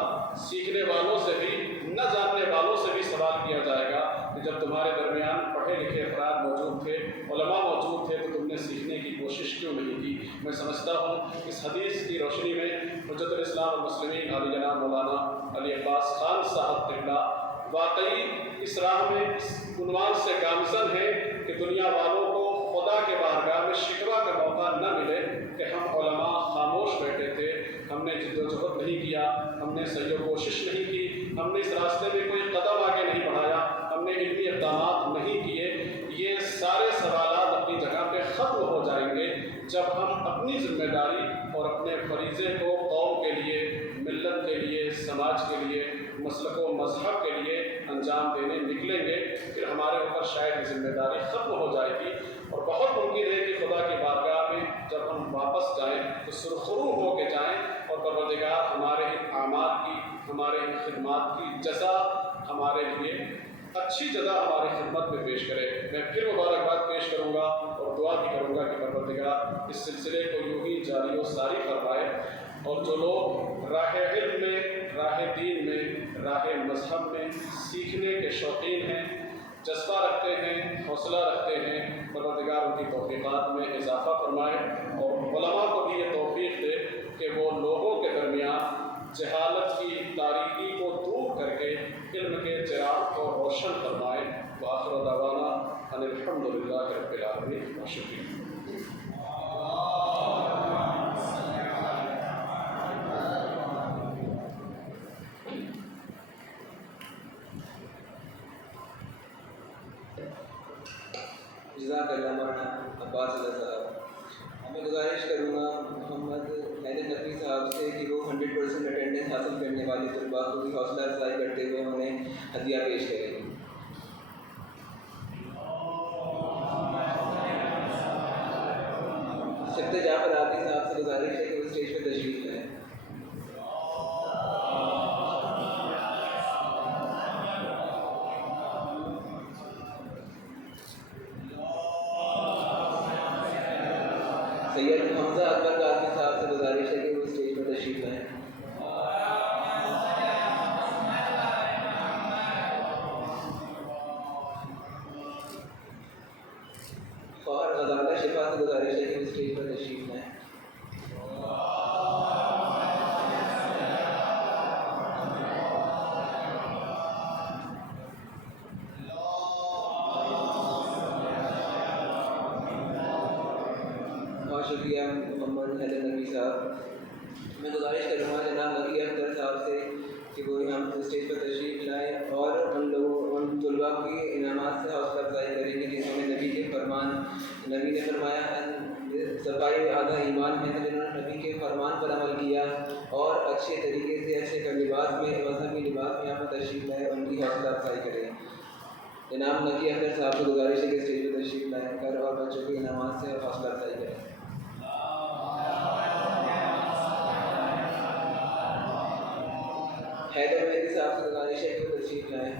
سیکھنے والوں سے بھی، نہ جاننے والوں سے بھی سوال کیا جائے گا کہ جب تمہارے درمیان پڑھے لکھے افراد موجود تھے، علماء موجود تھے، تو تم نے سیکھنے کی کوشش کیوں نہیں کی۔ میں سمجھتا ہوں اس حدیث کی روشنی میں حجت الاسلام والمسلمین علی جناب مولانا علی عباس خان صاحب قبلہ واقعی اس راہ میں اس عنوان سے گامزن ہے کہ دنیا والوں کو خدا کے بارگاہ میں شکوہ کا موقع نہ ملے کہ ہم علماء خاموش بیٹھے تھے، ہم نے جد و جہد نہیں کیا، ہم نے صحیح کوشش نہیں کی، ہم نے اس راستے میں کوئی قدم آگے نہیں بڑھایا، ہم نے علمی اقدامات نہیں کیے۔ یہ سارے سوالات اپنی جگہ پہ ختم ہو جائیں گے جب ہم اپنی ذمہ داری اور اپنے فریضے کو قوم کے لیے، ملت کے لیے، سماج کے لیے، مسلک و مذہب کے لیے انجام دینے نکلیں گے۔ پھر ہمارے اوپر شاید یہ ذمہ داری ختم ہو جائے گی، اور بہت ممکن ہے کہ خدا کی بارگاہ میں جب ہم واپس جائیں تو سرخرو ہو کے جائیں، اور پروردگار ہمارے ان اعمال کی، ہمارے ان خدمات کی جزا ہمارے لیے اچھی جزا ہماری خدمت میں پیش کرے۔ میں پھر مبارکباد پیش کروں گا اور دعا بھی کروں گا کہ پروردگار اس سلسلے کو یوں ہی جاری و ساری فرمائے، اور جو لوگ راہ علم میں، راہ دین میں، راہ مذہب میں سیکھنے کے شوقین ہیں، جذبہ رکھتے ہیں، حوصلہ رکھتے ہیں، پروردگار ان کی توفیقات میں اضافہ فرمائے، اور علماء کو بھی یہ توفیق دے کہ وہ لوگوں کے درمیان جہالت کی تاریکی کو دور کر کے علم کے چراغ کو روشن فرمائے۔ وآخر دعوانا ان الحمدللہ رب العالمین۔ شکریہ۔ جزاک اللہ مولانا عباس اللہ صاحب۔ میں گزارش کروں گا محمد حیدر نقوی صاحب سے کہ وہ 100% اٹینڈنس حاصل کرنے والے طلباء کو بھی حوصلہ افزائی کرتے ہوئے انہیں ہدیہ پیش کریں۔ شفت جعفر عابدی صاحب سے گزارش ہے کہ وہ اسٹیج پہ تشریف لائیں۔ سید حمزہ اکبر قاسمی صاحب سے گزارش ہے کہ وہ اسٹیج پر تشریف لائیں۔ فخر غزالہ شفا سے گزارش ہے کہ وہ اسٹیج پر تشریف لائیں۔ بہت شکریہ محمد حیدر نقوی صاحب۔ میں گزارش کروں گا جناب نقی اختر صاحب سے کہ وہ یہاں اسٹیج پر تشریف لائیں اور ان طلباء کی انعامات سے حوصلہ افزائی کریں گے جنہوں نے نبی کے فرمان، نبی نے فرمایا صفائی آدھا ایمان ہے، جنہوں نے نبی کے فرمان پر عمل کیا اور اچھے طریقے سے اچھے لباس میں، مذہبی لباس میں یہاں پر تشریف لائے، ان کی حوصلہ افزائی کریں۔ جناب نقی اختر صاحب کو گزارش ہے کہ اسٹیج پر تشریف لائیں کر اور بچوں کے انعامات سے حوصلہ افزائی کریں۔ حیدر مہدی صاحب سے گزارش ہے کہ وہ تشریف لائیں۔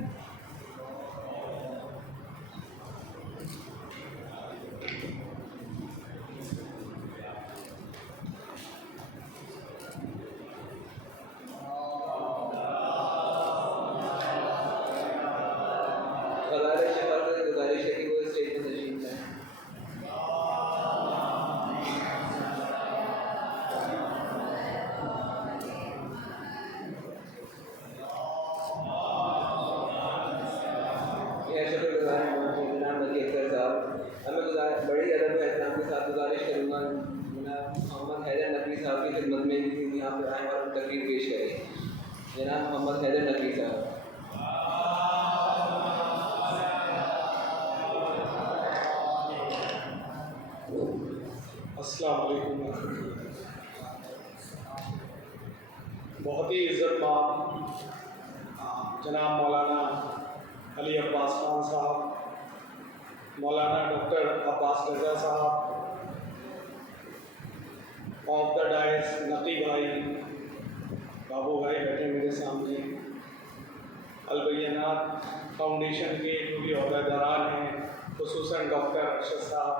غزالہ شفا سے گزارش ہے کہ وہ اسٹیج پر تشریف لائیں۔ نقوی صاحب کی خدمت میں یہاں پہ آئیں اور تقریر پیش کریں. جناب محمد حیدر نقوی صاحب. السلام علیکم ورحمۃ اللہ. بہت ہی عزت مآب جناب مولانا علی عباس خان صاحب, مولانا ڈاکٹر عباس رضا صاحب, آف دا ڈائس نقی بھائی, بابو بھائی بیٹھے میرے سامنے, البینات فاؤنڈیشن کے جو بھی عہدیداران ہیں, خصوصاً ڈاکٹر ارشد صاحب,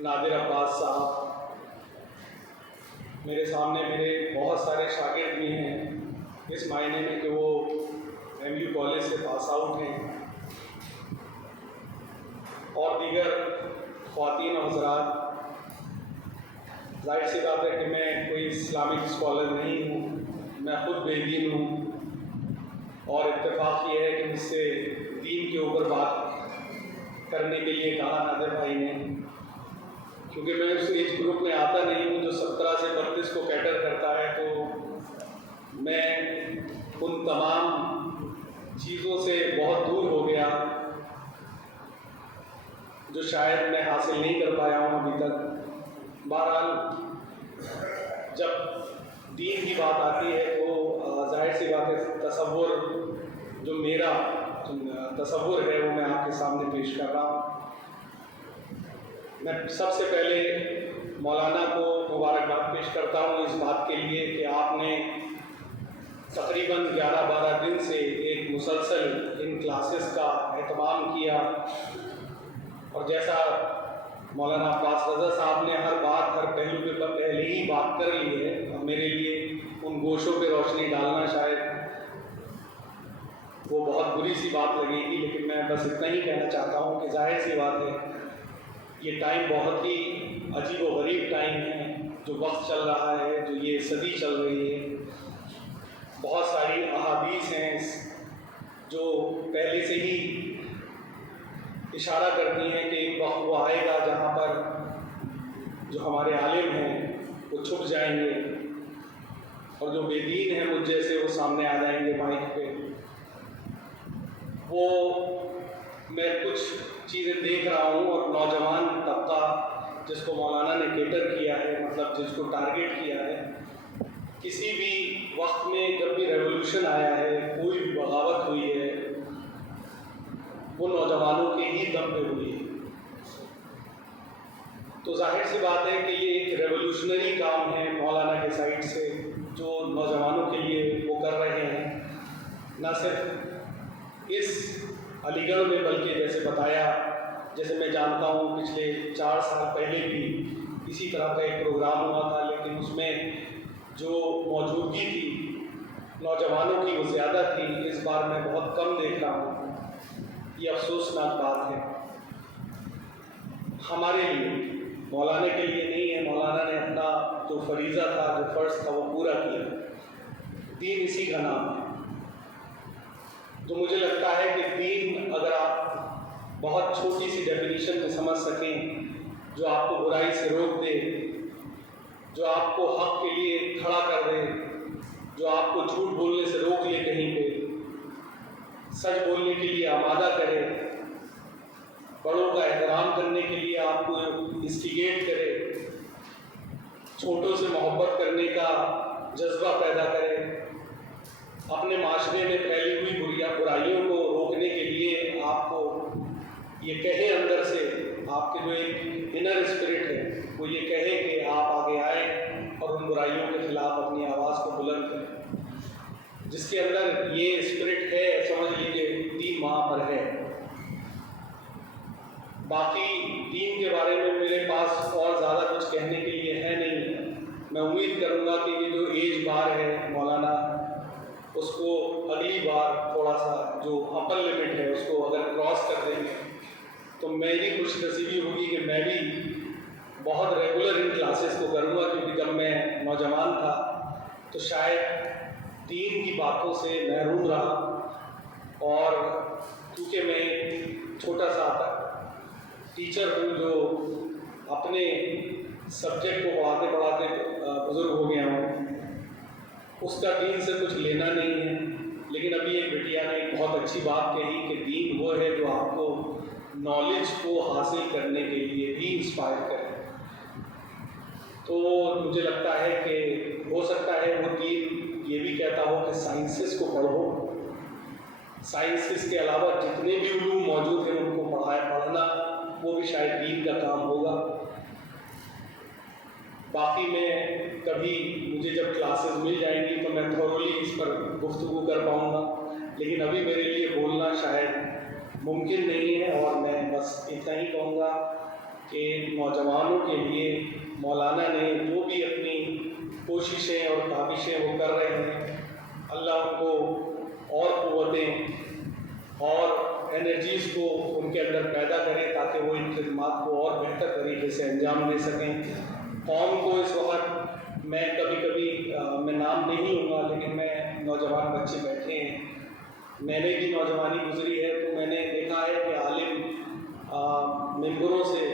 نادر عباس صاحب, میرے سامنے میرے بہت سارے شاگرد بھی ہیں اس معنی میں کہ وہ ایم یو کالج سے پاس آؤٹ ہیں, اور دیگر خواتین و حضرات. ظاہر سی بات ہے کہ میں کوئی اسلامک اسکالر نہیں ہوں, میں خود بے دین ہوں, اور اتفاق یہ ہے کہ مجھ سے دین کے اوپر بات کرنے کے لیے کہا نادر بھائی نے, کیونکہ میں اس ایج گروپ میں آتا نہیں ہوں جو 17 سے 32 کو کیٹر کرتا ہے, تو میں ان تمام چیزوں سے بہت دور ہو گیا جو شاید میں حاصل نہیں کر پایا ہوں ابھی تک. بہرحال جب دین کی بات آتی ہے تو ظاہر سی بات ہے تصور, جو میرا تصور ہے وہ میں آپ کے سامنے پیش کر رہا ہوں. میں سب سے پہلے مولانا کو مبارکباد پیش کرتا ہوں اس بات کے لیے کہ آپ نے تقریباً 11-12 دن سے ایک مسلسل ان کلاسز کا اہتمام کیا, اور جیسا مولانا عباس رضا صاحب نے ہر بات ہر پہلو پہ پہلے ہی بات کر لی ہے, میرے لیے ان گوشوں پہ روشنی ڈالنا شاید وہ بہت بری سی بات لگے گی, لیکن میں بس اتنا ہی کہنا چاہتا ہوں کہ ظاہر سی بات ہے یہ ٹائم بہت ہی عجیب و غریب ٹائم ہے جو وقت چل رہا ہے, جو یہ صدی چل رہی ہے. بہت ساری احادیث ہیں جو پہلے سے ہی اشارہ کرتی ہیں کہ ایک وقت وہ آئے گا جہاں پر جو ہمارے عالم ہیں وہ چھپ جائیں گے, اور جو بے دین ہیں مجھ جیسے وہ سامنے آ جائیں گے مائک پہ. وہ میں کچھ چیزیں دیکھ رہا ہوں, اور نوجوان طبقہ جس کو مولانا نے کیٹر کیا ہے, مطلب جس کو ٹارگیٹ کیا ہے, کسی بھی وقت میں جب بھی ریولوشن آیا ہے, کوئی بھی بغاوت ہوئی ہے, وہ نوجوانوں کے ہی دم پہ ہوئی ہے. تو ظاہر سی بات ہے کہ یہ ایک ریولوشنری کام ہے مولانا کے سائڈ سے جو نوجوانوں کے لیے وہ کر رہے ہیں, نہ صرف اس علی گڑھ میں بلکہ جیسے بتایا, جیسے میں جانتا ہوں پچھلے 4 سال پہلے بھی اسی طرح کا ایک پروگرام ہوا تھا, لیکن اس میں جو موجودگی تھی نوجوانوں کی وہ زیادہ تھی. اس بار میں بہت کم دیکھ رہا ہوں, یہ افسوسناک بات ہے ہمارے لیے, مولانا کے لیے نہیں ہے. مولانا نے اپنا جو فریضہ تھا, جو فرض تھا وہ پورا کیا. دین اسی کا نام ہے. تو مجھے لگتا ہے کہ دین اگر آپ بہت چھوٹی سی ڈیفینیشن میں سمجھ سکیں, جو آپ کو برائی سے روک دے, جو آپ کو حق کے لیے کھڑا کر دے, جو آپ کو جھوٹ بولنے سے روک لے, کہیں پہ سچ بولنے کے لیے آمادہ کرے, بڑوں کا احترام کرنے کے لیے آپ کو انسٹیگیٹ کرے, چھوٹوں سے محبت کرنے کا جذبہ پیدا کرے, اپنے معاشرے میں پھیلی ہوئی برائیوں کو روکنے کے لیے آپ کو یہ کہے اندر سے, آپ کے جو ایک انر اسپرٹ ہے وہ یہ کہے کہ آپ آگے آئیں اور ان برائیوں کے خلاف اپنی آواز کو بلند کریں. جس کے اندر یہ اسپرٹ ہے سمجھ لیجیے دین وہاں پر ہے. باقی دین کے بارے میں میرے پاس اور زیادہ کچھ کہنے کے لیے ہے نہیں. میں امید کروں گا کہ یہ جو ایج بار ہے مولانا, اس کو اگلی بار تھوڑا سا جو اپر لمٹ ہے اس کو اگر کراس کر دیں گے تو میری خوش نصیبی ہوگی کہ میں بھی بہت ریگولر ان کلاسز کو کروں گا, کیونکہ جب میں نوجوان تھا تو شاید دین کی باتوں سے محروم رہا, اور کیونکہ میں چھوٹا سا ٹیچر ہوں جو اپنے سبجیکٹ کو پڑھاتے بزرگ ہو گیا ہوں، اس کا دین سے کچھ لینا نہیں ہے، لیکن ابھی ایک بٹیا نے ایک بہت اچھی بات کہی کہ دین وہ ہے جو آپ کو نالج کو حاصل کرنے کے لیے بھی انسپائر کرے۔ تو مجھے لگتا ہے کہ ہو سکتا ہے وہ دین یہ بھی کہتا ہو کہ سائنسز کو پڑھو، سائنسز کے علاوہ جتنے بھی علوم موجود ہیں ان کو پڑھنا وہ بھی شاید دین کا کام ہوگا۔ باقی میں کبھی مجھے جب کلاسز مل جائیں گی تو میں تھورولی اس پر گفتگو کر پاؤں گا، لیکن ابھی میرے لیے بولنا شاید ممکن نہیں ہے، اور میں بس اتنا ہی کہوں گا کہ نوجوانوں کے لیے مولانا نے جو بھی اپنی کوششیں اور کاوشیں وہ کر رہے ہیں، اللہ ان کو اور قوتیں اور انرجیز کو ان کے اندر پیدا کرے تاکہ وہ ان خدمات کو اور بہتر طریقے سے انجام دے سکیں۔ قوم کو اس وقت میں کبھی میں نام نہیں لوں گا، لیکن میں نوجوان بچے بیٹھے ہیں، میں نے بھی نوجوانی گزری ہے، تو میں نے دیکھا ہے کہ عالم ممبروں سے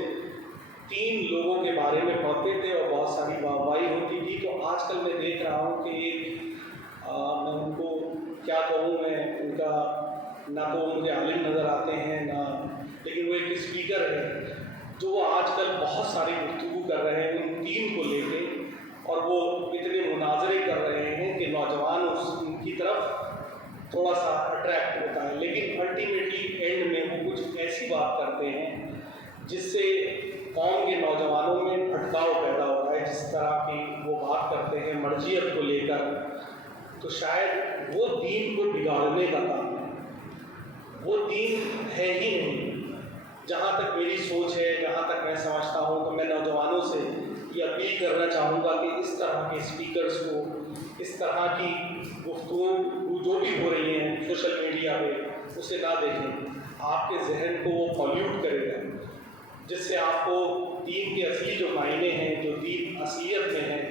3 لوگوں کے بارے میں پڑھتے تھے اور بہت ساری واہوائی ہوتی تھی۔ تو آج کل میں دیکھ رہا ہوں کہ میں ان کو کیا کہوں، میں ان کا نہ تو مجھے عالم نظر آتے ہیں نہ، لیکن وہ ایک اسپیکر ہے جو وہ آج کل بہت ساری گفتگو کر رہے ہیں ان 3 کو لے کے، اور وہ اتنے مناظرے کر رہے ہیں کہ نوجوان ان کی طرف تھوڑا سا اٹریکٹ ہوتا ہے، لیکن الٹیمیٹلی اینڈ میں وہ کچھ ایسی بات کرتے ہیں جس سے قوم کے نوجوانوں میں بھٹکاؤ پیدا ہوتا ہے، جس طرح کی وہ بات کرتے ہیں مرجعیت کو لے کر، تو شاید وہ دین کو بگاڑنے کا کام ہے، وہ دین ہے ہی نہیں۔ جہاں تک میری سوچ ہے، جہاں تک میں سمجھتا ہوں، تو میں نوجوانوں سے یہ اپیل کرنا چاہوں گا کہ اس طرح کے اسپیکرز کو، اس طرح کی گفتگو جو بھی ہو رہی ہیں سوشل میڈیا پہ، اسے نہ دیکھیں، آپ کے ذہن کو وہ پالیوٹ کرے گا، جس سے آپ کو دین کے اصلی جو معنی ہیں، جو دین اصلیت میں ہیں،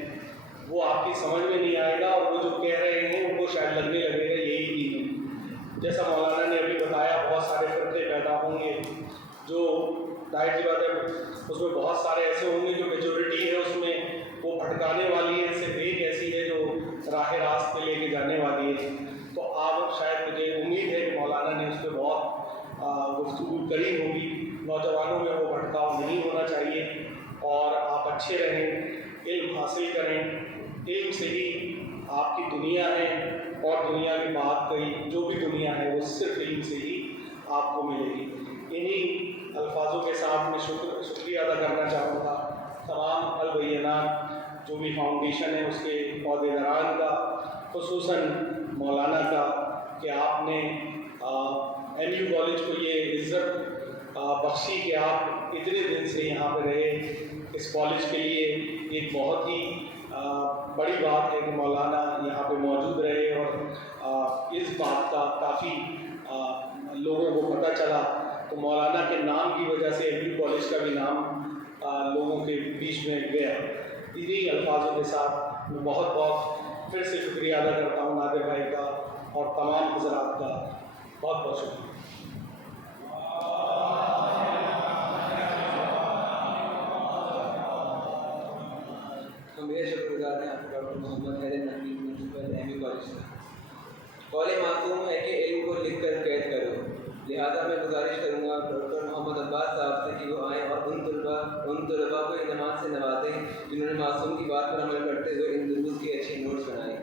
وہ آپ کی سمجھ میں نہیں آئے گا، اور وہ جو کہہ رہے ہیں ان کو شاید لگنے لگے گا یہی دین ہے۔ جیسا مولانا نے ابھی بتایا، بہت سارے فرقے پیدا ہوں گے، جو ظاہر سی بات ہے اس میں بہت سارے ایسے ہوں گے جو میجورٹی ہے اس میں وہ بھٹکانے والی ہے، صرف ایک ایسی ہے جو راہ راست پہ لے کے جانے والی ہے۔ تو آپ شاید، مجھے امید ہے کہ مولانا نے اس پہ بہت گفتگو کری ہوگی۔ نوجوانوں میں وہ بھٹکاؤ نہیں ہونا چاہیے، اور آپ اچھے رہیں، علم حاصل کریں، علم سے ہی آپ کی دنیا ہے، اور دنیا کی بات کہی جو بھی دنیا ہے وہ صرف علم سے ہی آپ کو ملے گی۔ انہی الفاظوں کے ساتھ میں شکریہ ادا کرنا چاہوں گا تمام البینات جو بھی فاؤنڈیشن ہے اس کے عہدیداران کا، خصوصاً مولانا کا، کہ آپ نے ایم یو کالج کو یہ عزت بخشی کہ آپ اتنے دن سے یہاں پہ رہے۔ اس کالج کے لیے ایک بہت ہی بڑی بات ہے کہ مولانا یہاں پہ موجود رہے، اور اس بات کا کافی لوگوں کو پتہ چلا، تو مولانا کے نام کی وجہ سے ایم یو کالج کا بھی نام لوگوں کے بیچ میں گیا۔ انہی الفاظوں کے ساتھ میں بہت بہت پھر سے شکریہ ادا کرتا ہوں نادر بھائی کا اور تمام حضرات کا، بہت بہت شکریہ۔ ہم یہ شکر گزار ہیں آپ کے doctor Mohammad Haider Naqvi principal M U college کا۔ قول معصوم ہے کہ علم کو لکھ کر قید کرو، لہٰذا میں گزارش کروں گا ڈاکٹر محمد عباس صاحب سے کہ وہ آئیں اور ان طلباء کو انعامات سے نوازیں جنہوں نے معصوم کی بات پر عمل کرتے ہوئے ان دروس کے اچھے نوٹس بنائے۔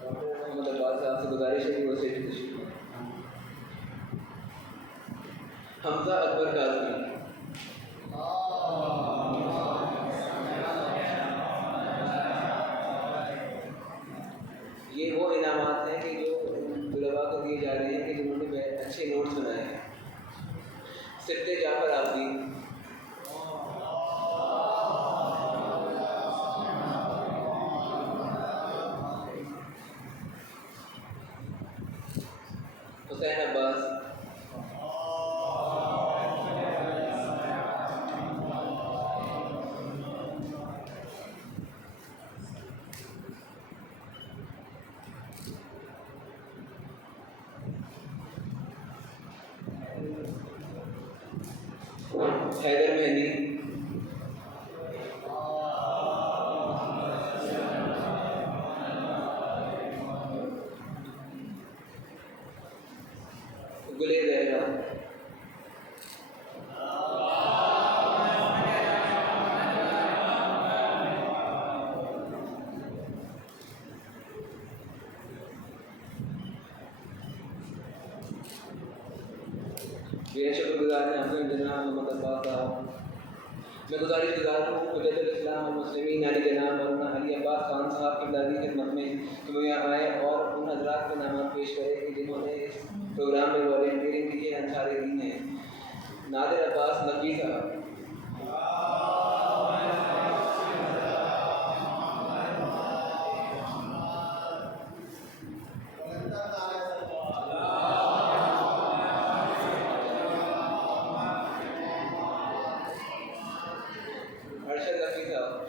ڈاکٹر محمد عباس صاحب سے گزارش ہے کہ وہ اسٹیج پہ تشریف لائیں۔ حمزہ اکبر کاظمی۔ یہ وہ انعامات ہیں کہ جو طلباء کو دیے جا رہے ہیں کہ جنہوں نے اچھے نوٹس بنائے ہیں۔ سبتے جعفر آبدی۔ حسین عباس۔ حیدر مہندی۔ گزارنے آپ کو جناب محمد عباس صاحب. میں گزارش گزار ہوں حجت الاسلام والمسلمین علی جناب مولانا علی عباس خان صاحب کی دادی خدمت میں کہ وہ یہاں آئے اور ان حضرات کے نامات پیش کرے کہ جنہوں نے اس پروگرام میں والنٹیئرنگ کی ہے. انصار دین ہیں نادر عباس نقوی صاحب. ارشد رفیع صاحب.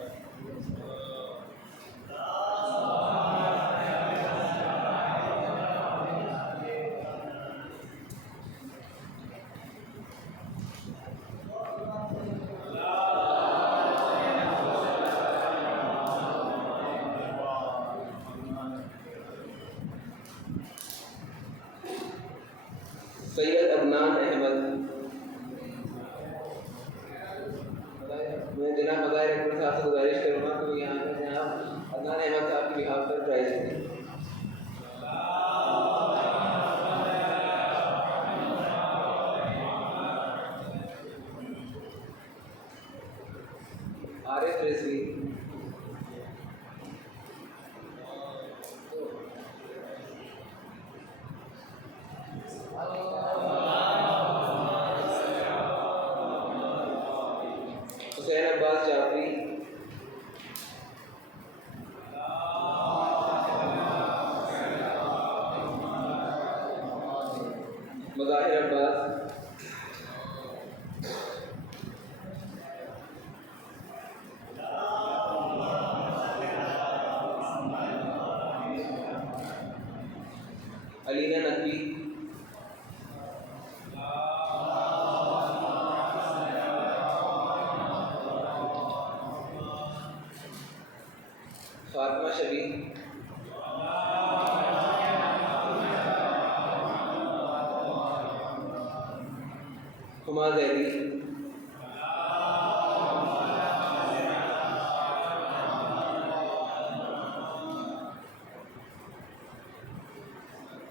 سید عدنان احمد. میں جناب مظاہر اکبر صاحب سے گزارش کروں گا کہ وہ یہاں پہ جناب عدنان احمد صاحب کی بہاف پر پرائز دیں. عارف رضوی. حسین عباس جعفری. مظاہر عباس. علینا نقوی. فاطمہ شبیہ. ہما زیدی.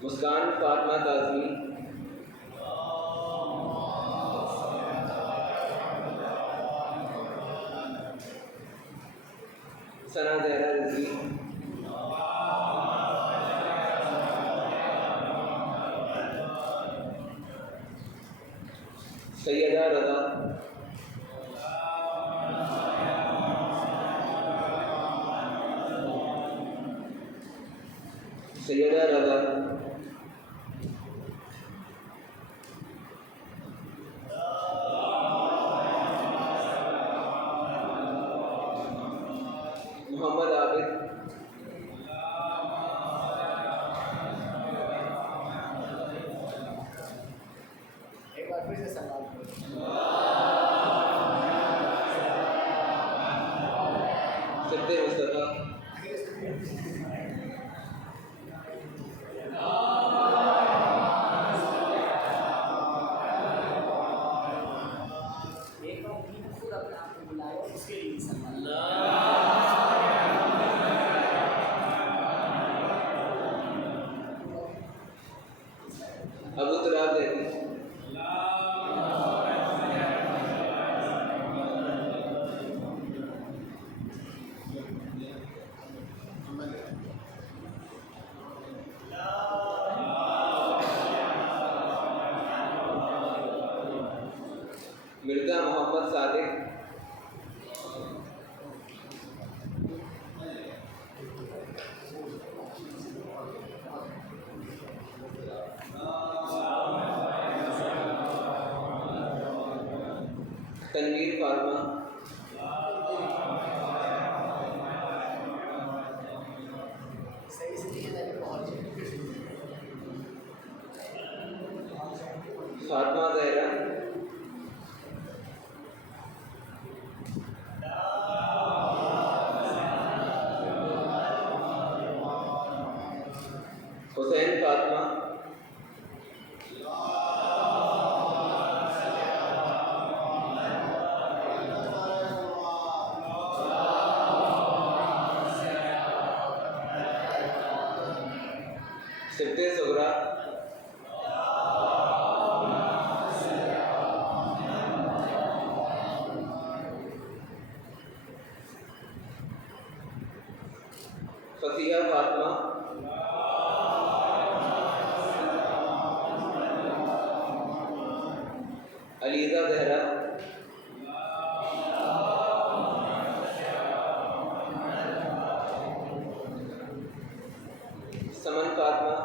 مسکان فاطمہ کاظمی. ثنا زہرا رضوی. سیدہ رضا. سیدہ رضا. محمد عابد. ایک بار پھر سے سلام. صدق مصطفیٰ. ایک بار خود اپنے آپ کو بلاؤ اس کے لیے سلام. ابو تراب زیدی. مرزا محمد صادق. تنویر فاطمہ. صحیح سے دیکھیں تاکہ پہنچ جائے. فاطمہ زہرا. حسین فاطمہ. صبح صغرا. فصیحہ فاطمہ، علیزہ زہرا، سمن فاطمہ،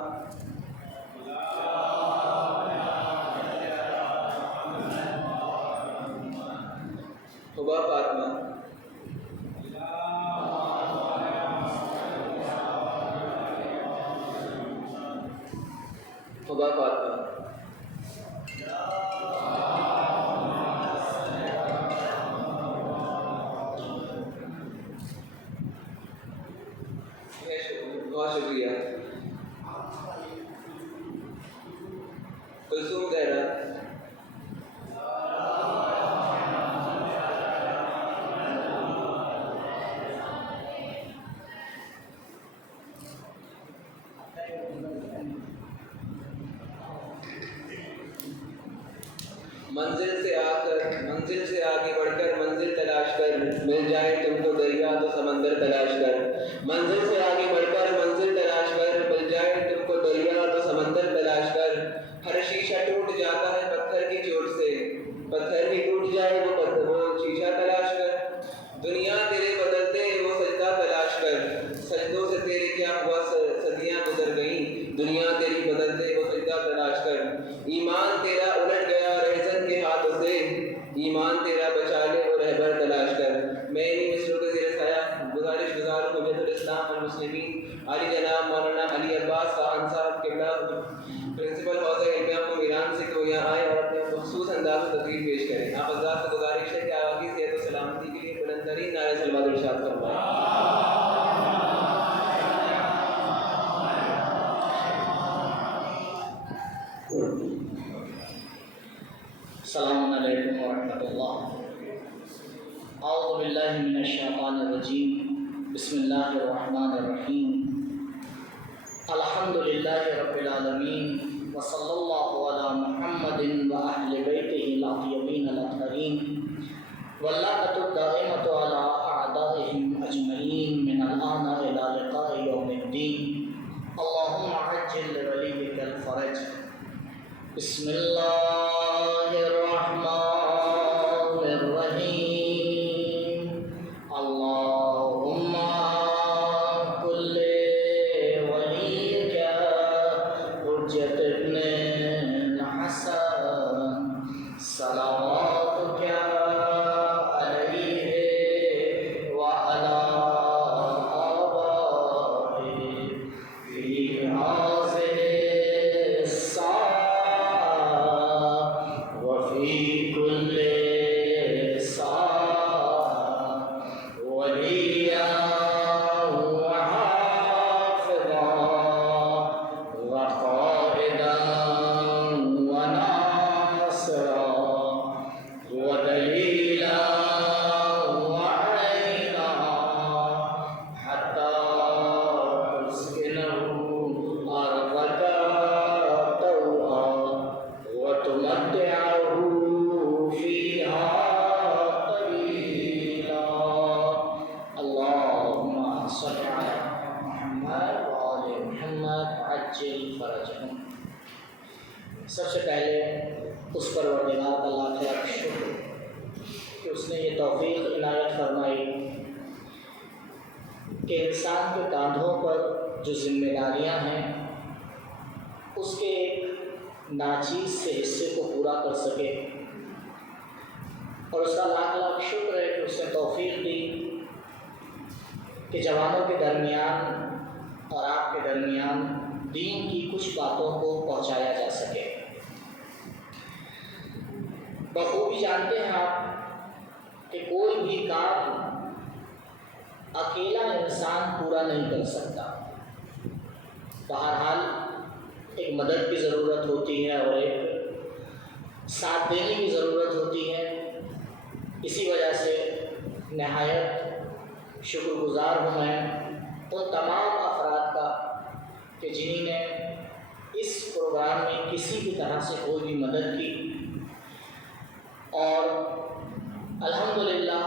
حبا فاطمہ، حبا فاطمہ، بہت شکریہ، کلثوم زہرا، منزل سے آگے بڑھ کر منزل تلاش کر، مل جائے تم کو دریا تو سمندر تلاش کر، منزل سے آگے بڑھ کر منزل تلاش کر، مل جائے تم کو دریا تو سمندر تلاش کر، ہر شیشہ ٹوٹ جاتا ہے پتھر کی چوٹ سے، پتھر ہی ٹوٹ جائے وہ شیشہ تلاش کر، دنیا تیرے بدلتے وہ سجدہ تلاش کر، سجدوں سے تیرے کیا ہوا صدیاں گزر گئیں، دنیا تیری بدلتے وہ سجدہ تلاش کر، ایمان تیرا الٹ گیا رہزن کے ہاتھوں سے، ایمان تیرا بچا لے وہ رہبر تلاش کر۔ میں انہی مصروں کے زیر سایہ گزارش گزار ہوں حجت الاسلام والمسلمین عالی جناب مولانا علی عباس خان صاحب قبلہ پرنسپل حوزہ علمیہ کو ایران سے کہ وہ یہاں آئے اور اپنے مخصوص انداز میں تقریر پیش کریں۔ آپ حضرات سے گزارش ہے کہ آپ کی صحت و سلامتی کے لیے بلند ترین نعرہ صلوات ارشاد فرمائیں۔ السلام علیکم ورحمۃ اللہ۔ اعوذ باللہ من الشیطان الرجیم، بسم اللہ الرحمن الرحیم، الحمد للہ رب العالمین، وصلی اللہ علی محمد واہل بیتہ الاطیبین الاطہرین، واللعنۃ الدائمۃ علی اعدائہم اجمعین من الآن الی لقاء یوم الدین، اللہم عجل لولیک الفرج۔ بسم اللہ الرحمن الرحیم، اللہم کل ولیک حجت ابن الحسن صلواتک علیہ وعلی آبائہ فی ہذہ الساعة وفي كل ساعة وليا وحافظا وقائدا وناصرا ودليلا وعينا حتى تسكنه أرضك طوعا وتمتعه فيها طويلا، اللهم صل على محمد وآل محمد عجل فرجهم۔ سب سے پہلے اس پروردگار کا لاکھ لاکھ شکر کہ اس نے یہ توفیق عنایت فرمائی کہ انسان کے کاندھوں پر جو ذمہ داریاں ہیں اس کے ایک ناچیز سے حصے کو پورا کر سکے، اور اس کا لاکھ لاکھ شکر ہے کہ اس نے توفیق دی کہ جوانوں کے درمیان اور آپ کے درمیان دین کی کچھ باتوں کو پہنچایا جا سکے۔ بخوبی جانتے ہیں آپ کہ کوئی بھی کام اکیلا انسان پورا نہیں کر سکتا، بہرحال ایک مدد کی ضرورت ہوتی ہے اور ایک ساتھ دینے کی ضرورت ہوتی ہے۔ اسی وجہ سے نہایت شکر گزار ہوں میں ان تمام افراد کا کہ جنہوں نے اس پروگرام میں کسی بھی طرح سے کوئی بھی مدد کی، اور الحمدللہ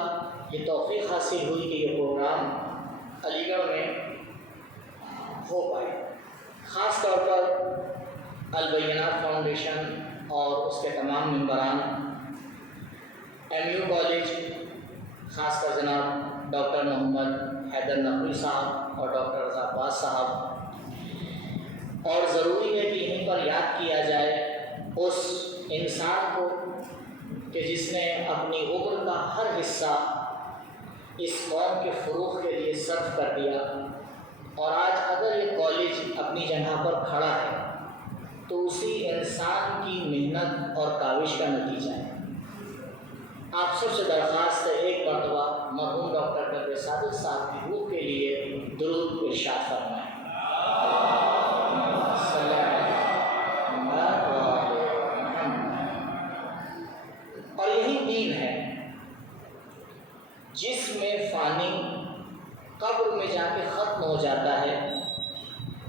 یہ توفیق حاصل ہوئی کہ یہ پروگرام علی گڑھ میں ہو پائے. خاص طور پر البینات فاؤنڈیشن اور اس کے تمام ممبران، MU کالج خاص کر جناب ڈاکٹر محمد حیدر نقوی صاحب اور ڈاکٹر رضا عباس صاحب. اور ضروری ہے کہ ان پر یاد کیا جائے اس انسان کو کہ جس نے اپنی عمر کا ہر حصہ اس قوم کے فروغ کے لیے صرف کر دیا، اور آج اگر یہ کالج اپنی جگہ پر کھڑا ہے تو اسی انسان کی محنت اور کاوش کا نتیجہ ہے. آپ سب سے درخواست ہے ایک مرتبہ مرحوم ڈاکٹر قدر صادق صاحب کی روح کے لیے درود ارشاد فرمائیں. اور یہی دین ہے جس میں فانی قبر میں جا کے ختم ہو جاتا ہے،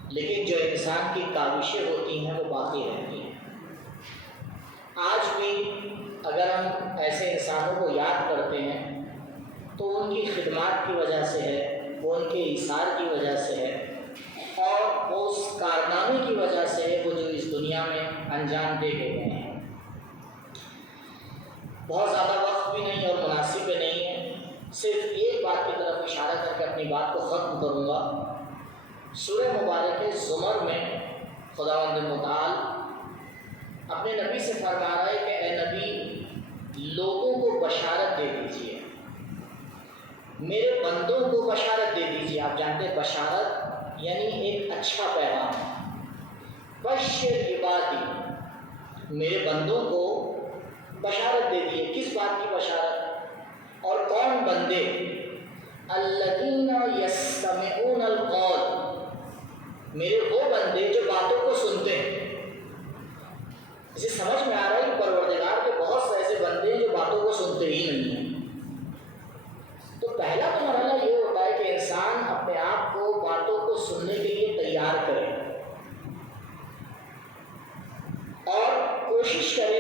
لیکن جو انسان کی کاوشیں ہوتی ہیں وہ باقی رہتی ہیں. آج بھی اگر ہم ایسے انسانوں کو یاد کرتے ہیں تو ان کی خدمات کی وجہ سے ہے، وہ ان کے ایثار کی وجہ سے ہے، اور وہ اس کارنامے کی وجہ سے ہے وہ جو اس دنیا میں انجام دے کے گئے ہیں. بہت زیادہ وقت بھی نہیں اور مناسب بھی نہیں ہے، صرف ایک بات کی طرف اشارہ کر کے اپنی بات کو ختم کروں گا. سورہ مبارک زمر میں خداوند متعال اپنے نبی سے فرما رہا ہے کہ اے نبی، لوگوں کو بشارت دے دیجیے، میرے بندوں کو بشارت دے دیجیے. آپ جانتے ہیں بشارت یعنی ایک اچھا پیغام. بشر عبادی، میرے بندوں کو بشارت دے دیے. کس بات کی بشارت؟ اور کون بندے؟ الذین یستمعون القول، میرے وہ بندے جو باتوں کو سنتے ہیں. اسے سمجھ میں آ رہا ہے کہ پروردگار کے بہت سے ایسے بندے ہیں جو باتوں کو سنتے ہی نہیں ہیں. تو پہلا تو مرحلہ یہ ہوتا ہے کہ انسان اپنے آپ کو باتوں کو سننے کے لیے تیار کرے اور کوشش کرے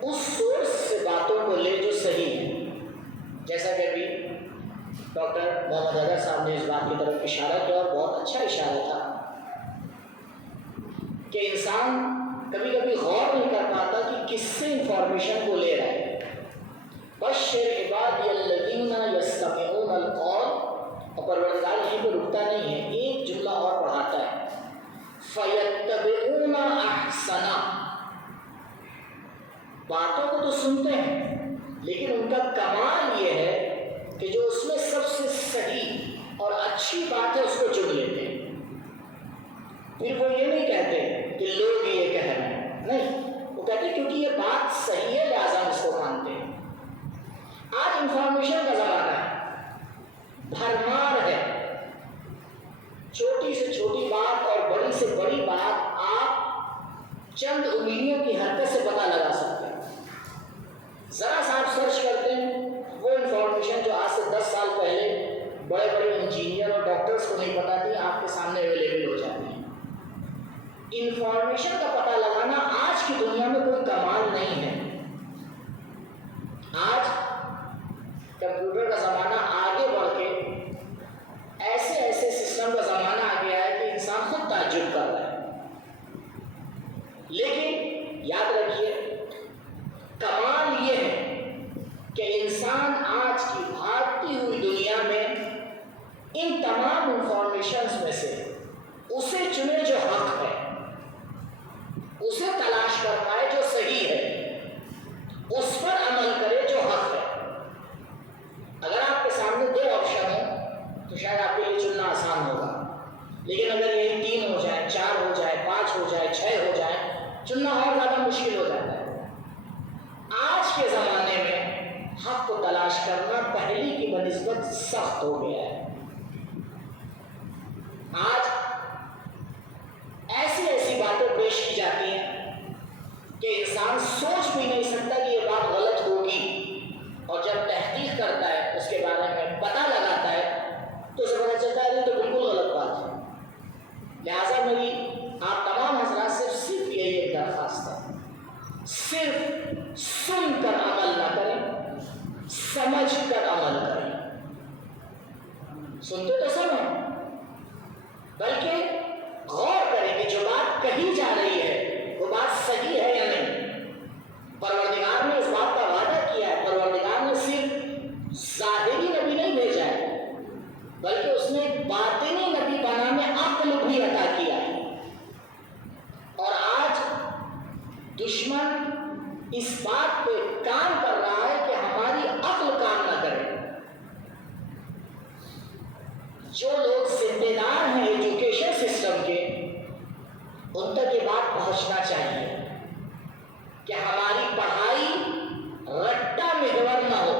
اس سورس سے باتوں کو لے جو صحیح ہے. جیسا کہ ابھی ڈاکٹر محمد اظہر صاحب نے اس بات کی طرف اشارہ کیا اور بہت اچھا اشارہ تھا کہ انسان کبھی کبھی غور نہیں کر پاتا کہ کس سے انفارمیشن کو لے رہا ہے. بشر عبادی الذین یستمعون القول، اور پروردگار یہیں پہ رکتا نہیں ہے، ایک جملہ اور پڑھاتا ہے فیتبعون احسنا. باتوں کو تو سنتے ہیں لیکن ان کا کمال یہ ہے کہ جو اس میں سب سے صحیح اور اچھی بات ہے اس کو چن لیتے ہیں. پھر وہ یہ نہیں کہتے کہ لوگ یہ کہہ رہے ہیں، نہیں، وہ کہتے ہیں کیونکہ یہ بات صحیح ہے لہٰذا ہم اس کو مانتے ہیں. آج انفارمیشن کا زمانہ ہے، بھرمار ہے، چھوٹی سے چھوٹی بات اور بڑی سے بڑی بات آپ چند انگلیوں کی حرکت سے پتہ لگا سکتے ہیں. ذرا سا آپ سرچ کرتے ہیں وہ انفارمیشن جو آج سے 10 سال پہلے بڑے بڑے انجینئر اور ڈاکٹرز کو نہیں پتہ تھی، آپ کے سامنے اویلیبل ہو جاتی ہیں. انفارمیشن کا پتہ لگانا آج کی دنیا میں کوئی کمال نہیں ہے. آج کمپیوٹر کا زمانہ آگے بڑھ کے ایسے ایسے سسٹم کا زمانہ آ گیا ہے کہ انسان خود تعجب کر رہا ہے. لیکن یاد رکھیے کمال یہ ہے کہ انسان آج کی بھاگتی ہوئی دنیا میں ان تمام انفارمیشنز میں سے اسے چنے جو حق ہے، اسے تلاش کر پائے جو صحیح ہے، اس پر عمل کرے جو حق ہے. اگر آپ کے سامنے 2 آپشن ہوں تو شاید آپ کے لیے چننا آسان ہوگا، لیکن اگر یہ 3 ہو جائے، 4 ہو جائے، 5 ہو جائے، 6 ہو جائے، چننا اور زیادہ مشکل ہو جاتا ہے. آج کے زمانے میں حق کو تلاش کرنا پہلے کی بنسبت سخت ہو گیا ہے. آج ایسی ایسی باتیں پیش کی جاتی ہیں کہ انسان سوچ بھی نہیں سکتا کہ یہ بات غلط ہوگی، اور جب تحقیق کرتا ہے اس کے بارے میں پتہ لگاتا ہے تو اسے پتہ چلتا ہے یہ تو بالکل غلط بات ہے. لہٰذا میری آپ تمام حضرات سے صرف یہی ایک درخواست ہے، صرف سن کر عمل نہ کریں، سمجھ کر عمل کریں. سنتے تو سب ہیں، بلکہ کہی جا رہی ہے وہ بات صحیح ہے یا نہیں؟ پروردگار نے اس بات کا وعدہ کیا ہے. پروردگار نے صرف ظاہری نبی نہیں بھیجا ہے بلکہ اس نے باطنی نبی بنانے عقل بھی عطا کیا ہے. اور آج دشمن اس بات پہ کام کر رہا ہے کہ ہماری عقل کام نہ کرے. جو لوگ ذمہ دار ہیں ایجوکیشن سسٹم کے ان تک یہ بات پہنچنا چاہیے کہ ہماری پڑھائی رٹا محور نہ ہو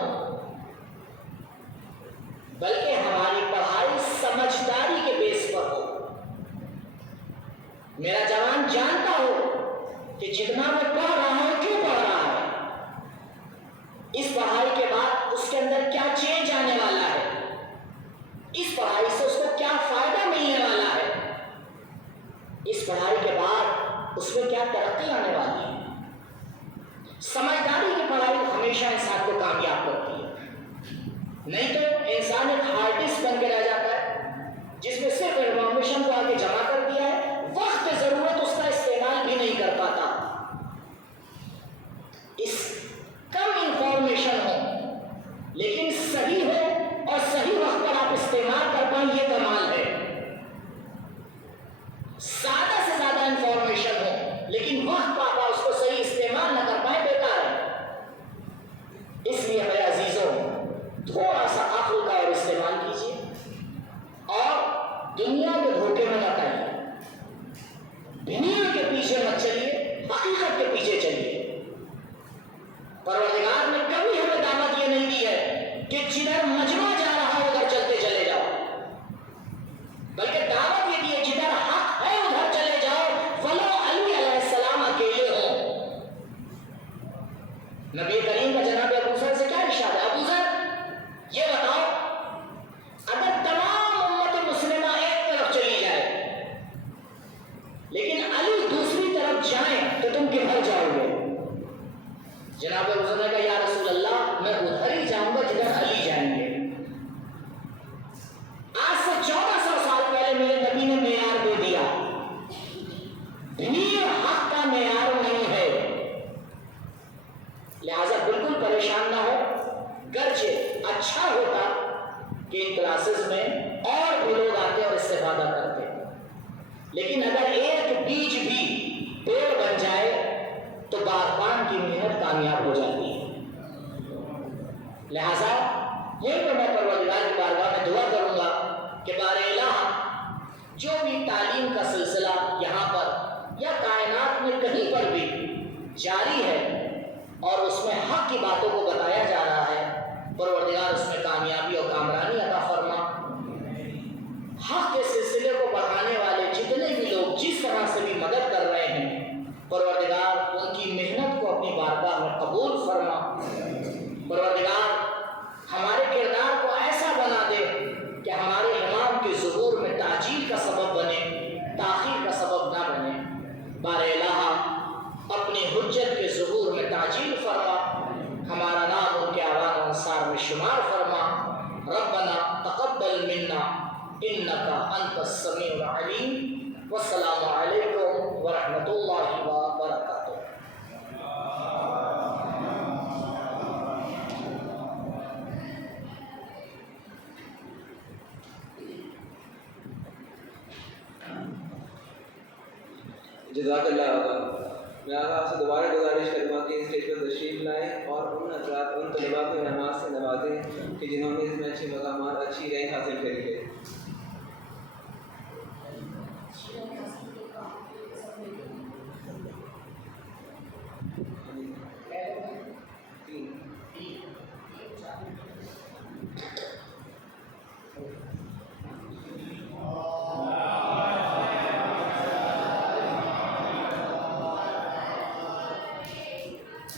بلکہ ہماری پڑھائی سمجھداری کے بیس پر ہو. میرا جوان جانتا ہو کہ جتنا میں پڑھ رہا ہوں کیوں پڑھ رہا ہے, اس پڑھائی کے بعد اس کے اندر کیا چینج آنے والا ہے, اس پڑھائی سے اس کو کیا فائدہ ملنے والا ہے, اس پڑھائی کے بعد اس میں کیا ترقی آنے والی ہے. سمجھداری کی پڑھائی ہمیشہ انسان کو کامیاب کرتی ہے. نہیں تو انسان ایک ہارڈ ڈسک بن کے رہ جاتا ہے جس میں صرف انفارمیشن کو آگے جمع کر دیا ہے, وقت ضرورت اس کا استعمال بھی نہیں کر پاتا. اس کم انفارمیشن ہو لیکن صحیح ہو اور صحیح وقت پر آپ استعمال کر پائیں, یہ کمال ہے. زیادہ سے زیادہ انفارمیشن ہو لیکن وقت پر آپ اس کو صحیح استعمال نہ کر پائیں, بیکار ہے. اس لیے میرے عزیزوں تھوڑا سا عقل کا اور استعمال کیجیے اور دنیا کے دھوکے میں مت آئیے. دنیا کے پیچھے مت چلیے, حقیقت کے پیچھے چلیے. پروردگار نے کبھی ہمیں دعوت یہ نہیں دی ہے کہ جدھر مجمع جا رہا ہے ادھر چلتے چلے جاؤ, بلکہ دعوت یہ دی ہے جدھر حق ہے ادھر چلے جاؤ, ولو علی علیہ السلام اکیلے ہوں. نبی کریم کا جناب ابو ذر سے کیا ارشاد ہے؟ ابو ذر یہ بتاؤ, اگر تمام امت مسلمہ ایک طرف چلی جائے لیکن علی دوسری طرف جائیں تو تم کدھر جاؤ گے؟ جناب ابو ذر نے کہا یا رسول اللہ میں ادھر ہی جاؤں گا جدھر علی جائیں گے. آج سے 1400 سال پہلے میرے نبی نے معیار دے دیا, بھیڑ حق کا معیار نہیں ہے. لہذا بالکل پریشان نہ ہو, گرچہ اچھا ہوتا کہ ان کلاسز میں اور بھی لوگ آتے اور استفادہ کرتے, لیکن اگر ایک بیج بھی پیڑ بن جائے تو باغبان کی محنت کامیاب ہو جاتی ہے. لہذا یہ تو میں پروردگار کی بارگاہ میں دعا کروں گا کہ بار الہ جو بھی تعلیم کا سلسلہ یہاں پر یا کائنات میں کہیں پر بھی جاری ہے اور اس میں حق کی باتوں کو بتایا جا رہا ہے, پروردگار اس میں کامیابی اور کامرانی عطا فرما. حق کے سلسلے کو بڑھانے والے جتنے بھی لوگ جس طرح سے بھی مدد کر رہے ہیں, پروردگار ان کی محنت کو اپنی بارگاہ میں قبول فرما. پروردگار ہمارے کردار کو ایسا بنا دے کہ ہمارے امام کے ظہور میں تعجیل کا سبب بنے, تاخیر کا سبب نہ بنے. بار الہ اپنی حجت کے ظہور میں تعجیل فرما, ہمارا نام ان کے آوان انصار میں شمار فرما. ربنا تقبل منا انکا انت السمیع العلیم. والسلام علیکم ورحمۃ اللہ وبرکاتہ. جزاک اللہ علیہ. میں آپ سے دوبارہ گزارش کروں گا کہ اسٹیج پر تشریف لائیں اور ان حضرات ان طلباء کو انعامات سے نوازیں کہ جنہوں نے اس میں اچھے مقامات اچھی رینک حاصل کری ہے.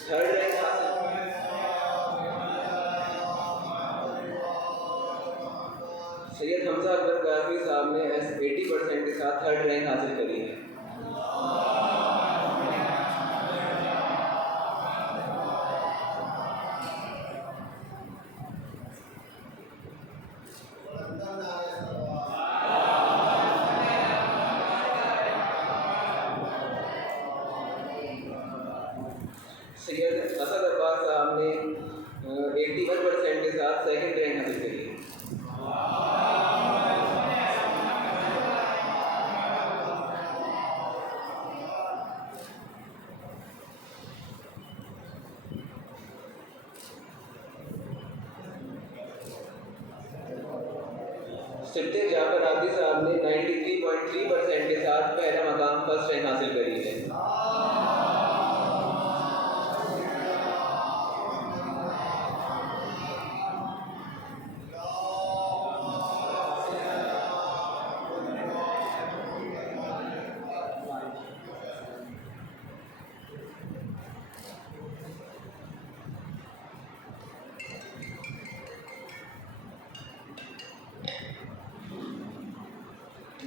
تھرڈ رینک سید حمزہ اکبر قاسمی صاحب نے 80% کے ساتھ تھرڈ رینک حاصل کری ہے. سبتے جعفر عابدی صاحب نے 93.3% کے ساتھ پہلا مقام فرسٹ رینک حاصل کری ہے۔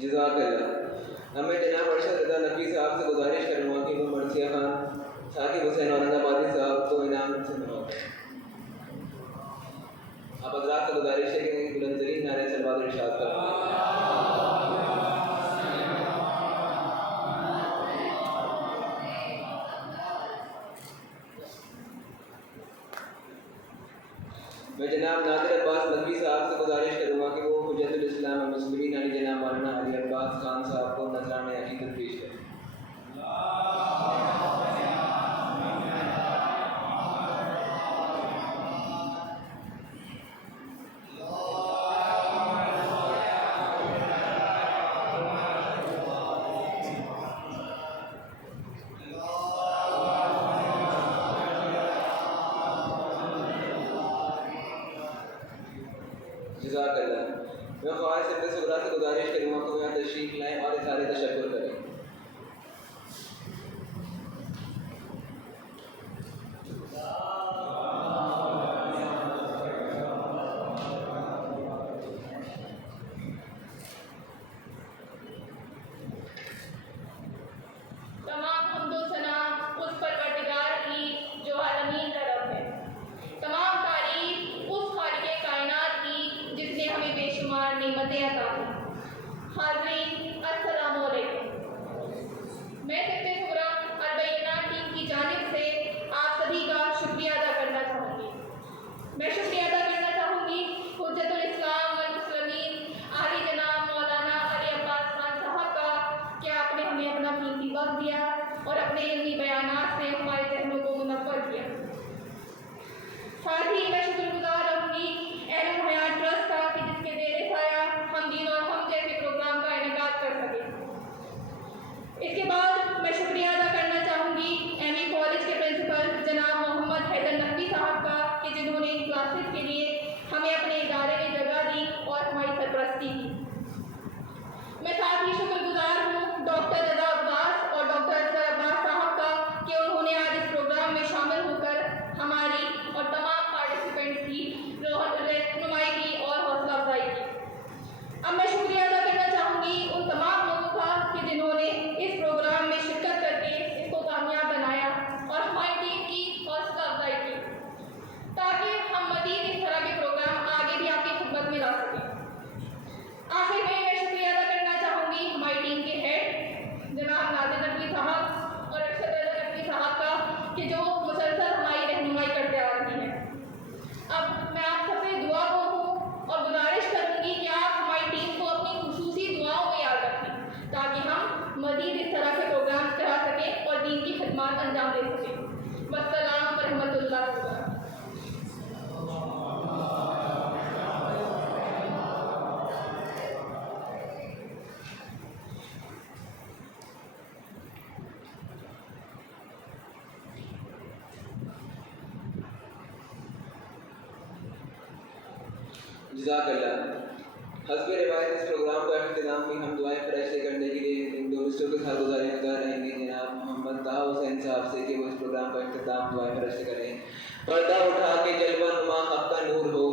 جزاک اللہ۔ اب میں جناب ارشد رضا نقوی صاحب سے گزارش کروں گا کہ وہ مرثیہ خان ثاقب حسین اورنگ آبادی صاحب کو انعام سے نوازیں۔ آپ حضرات سے گزارش ہے کہ بلند ترین نعرہ صلوات ارشاد فرمائیں۔ میں جناب نادر عباس نقوی صاحب سے گزارش کروں گا کہ وہ حجت الاسلام والمسلمین علی جناب مولانا علی عباس خان صاحب کو نذرانہ عقیدت پیش کریں۔ جزاک اللہ۔ میں خواہش سے صغریٰ سے گزارش کروں گا کہ وہ یہاں تشریف لائیں اور اظہار تشکر کریں۔ تمام حمد و ثنا اس پروردگار کی جو عالمین کا رب ہے۔ تمام تعریف اس خالق کائنات کی جس نے ہمیں بے شمار نعمتیں عطا کی۔ حاضرین السلام علیکم۔ میں سبتے صغریٰ البینہ ٹیم کی جانب سے آپ سبھی کا شکریہ ادا کرنا چاہوں گی۔ میں شکریہ ادا کرنا چاہوں گی حجت الاسلام والمسلمین علی جناب مولانا علی عباس خان صاحب کا کہ آپ نے ہمیں اپنا قیمتی وقت دیا اور اپنے علمی بیانات سے ہمارے ذہنوں کو منور کیا۔ ساتھ ہی میں شکر گزار رہوں گی اہل حیات ٹرسٹ کا کہ جس کے زیر سایہ ہم دین اور ہم جیسے پروگرام کا انعقاد کر سکیں۔ اس کے بعد میں شکریہ ادا کرنا چاہوں گی ایم ای کالج کے پرنسپل جناب محمد حیدر نقوی صاحب کا کہ جنہوں نے ان کلاسز کے لیے ہمیں اپنے ادارے میں جگہ دی اور ہماری سرپرستی کی۔ میں ساتھ ہی شکر گزار ہوں ڈاکٹر رضا عباس اور ڈاکٹر اظہر عباس صاحب کا کہ انہوں نے آج اس پروگرام میں شامل ہو کر ہماری اور تمام پارٹیسپینٹس کی رہنمائی کی اور حوصلہ افزائی کی۔ اب میں شکریہ ادا کرنا چاہوں گی ان تمام لوگوں کا کہ جنہوں نے اس پروگرام میں شرکت کر کے اس کو کامیاب بنایا اور ہماری ٹیم کی حوصلہ افزائی کی تاکہ ہم مزید اس طرح کے پروگرام آگے بھی آپ کی خدمت میں لا سکیں۔ آخر میں شکریہ ادا کرنا چاہوں گی ہماری ٹیم کے ہیڈ جناب نادر نقوی صاحب اور ارشد رضا نقوی صاحب کا کہ جو مسلسل ہماری رہنمائی کرتے آ رہی ہیں۔ اب میں آپ سب سے دعا کو ہوں اور گزارش کروں گی کہ آپ ہماری ٹیم کو اپنی خصوصی دعاؤں میں یاد رکھیں تاکہ ہم مزید اس طرح کے پروگرامز کرا سکیں اور دین کی خدمات انجام دے سکیں۔ والسلام ورحمۃ اللہ وبرکاتہ۔ جزاک اللہ۔ حسب روایت اس پروگرام کا اختتام بھی ہم دعائیں فرشتے کرنے کے لیے ان دو مسٹوں کے ساتھ گزاریں گے جناب محمد طاہر حسین صاحب سے کہ وہ اس پروگرام کا اختتام دعائیں فرشتے کریں۔ پردہ اٹھا کے جلوہ نما حق کا نور ہو،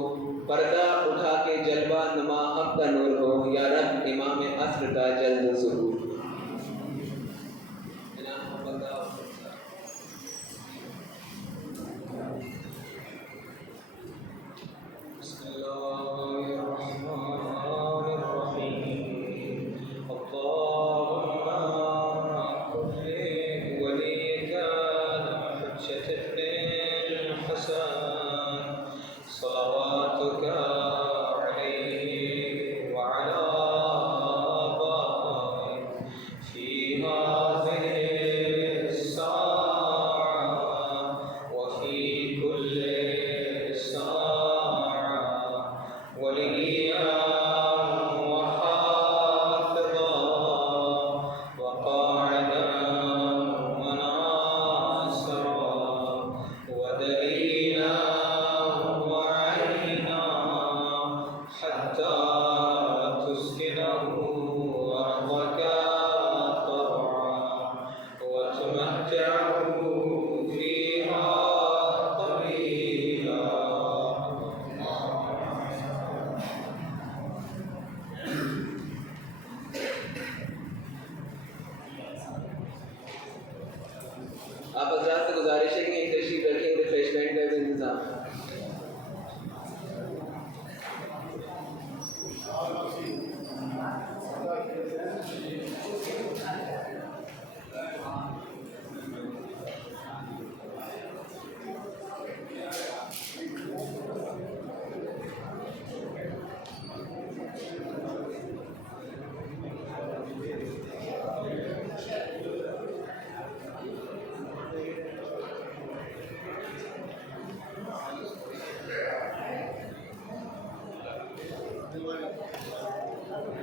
پردہ اٹھا کے جلوہ نما حق کا نور ہو، یا رب امام عصر کا جلد ظہور۔ جناب محمد طاہر حسین صاحب۔ بسم اللہ الرحمن الرحیم۔ اللہم کن ولیک الحجۃ ابن الحسن صلواتک علیہ وعلی آبائہ فی هذه الساعة گزارش ہے کہ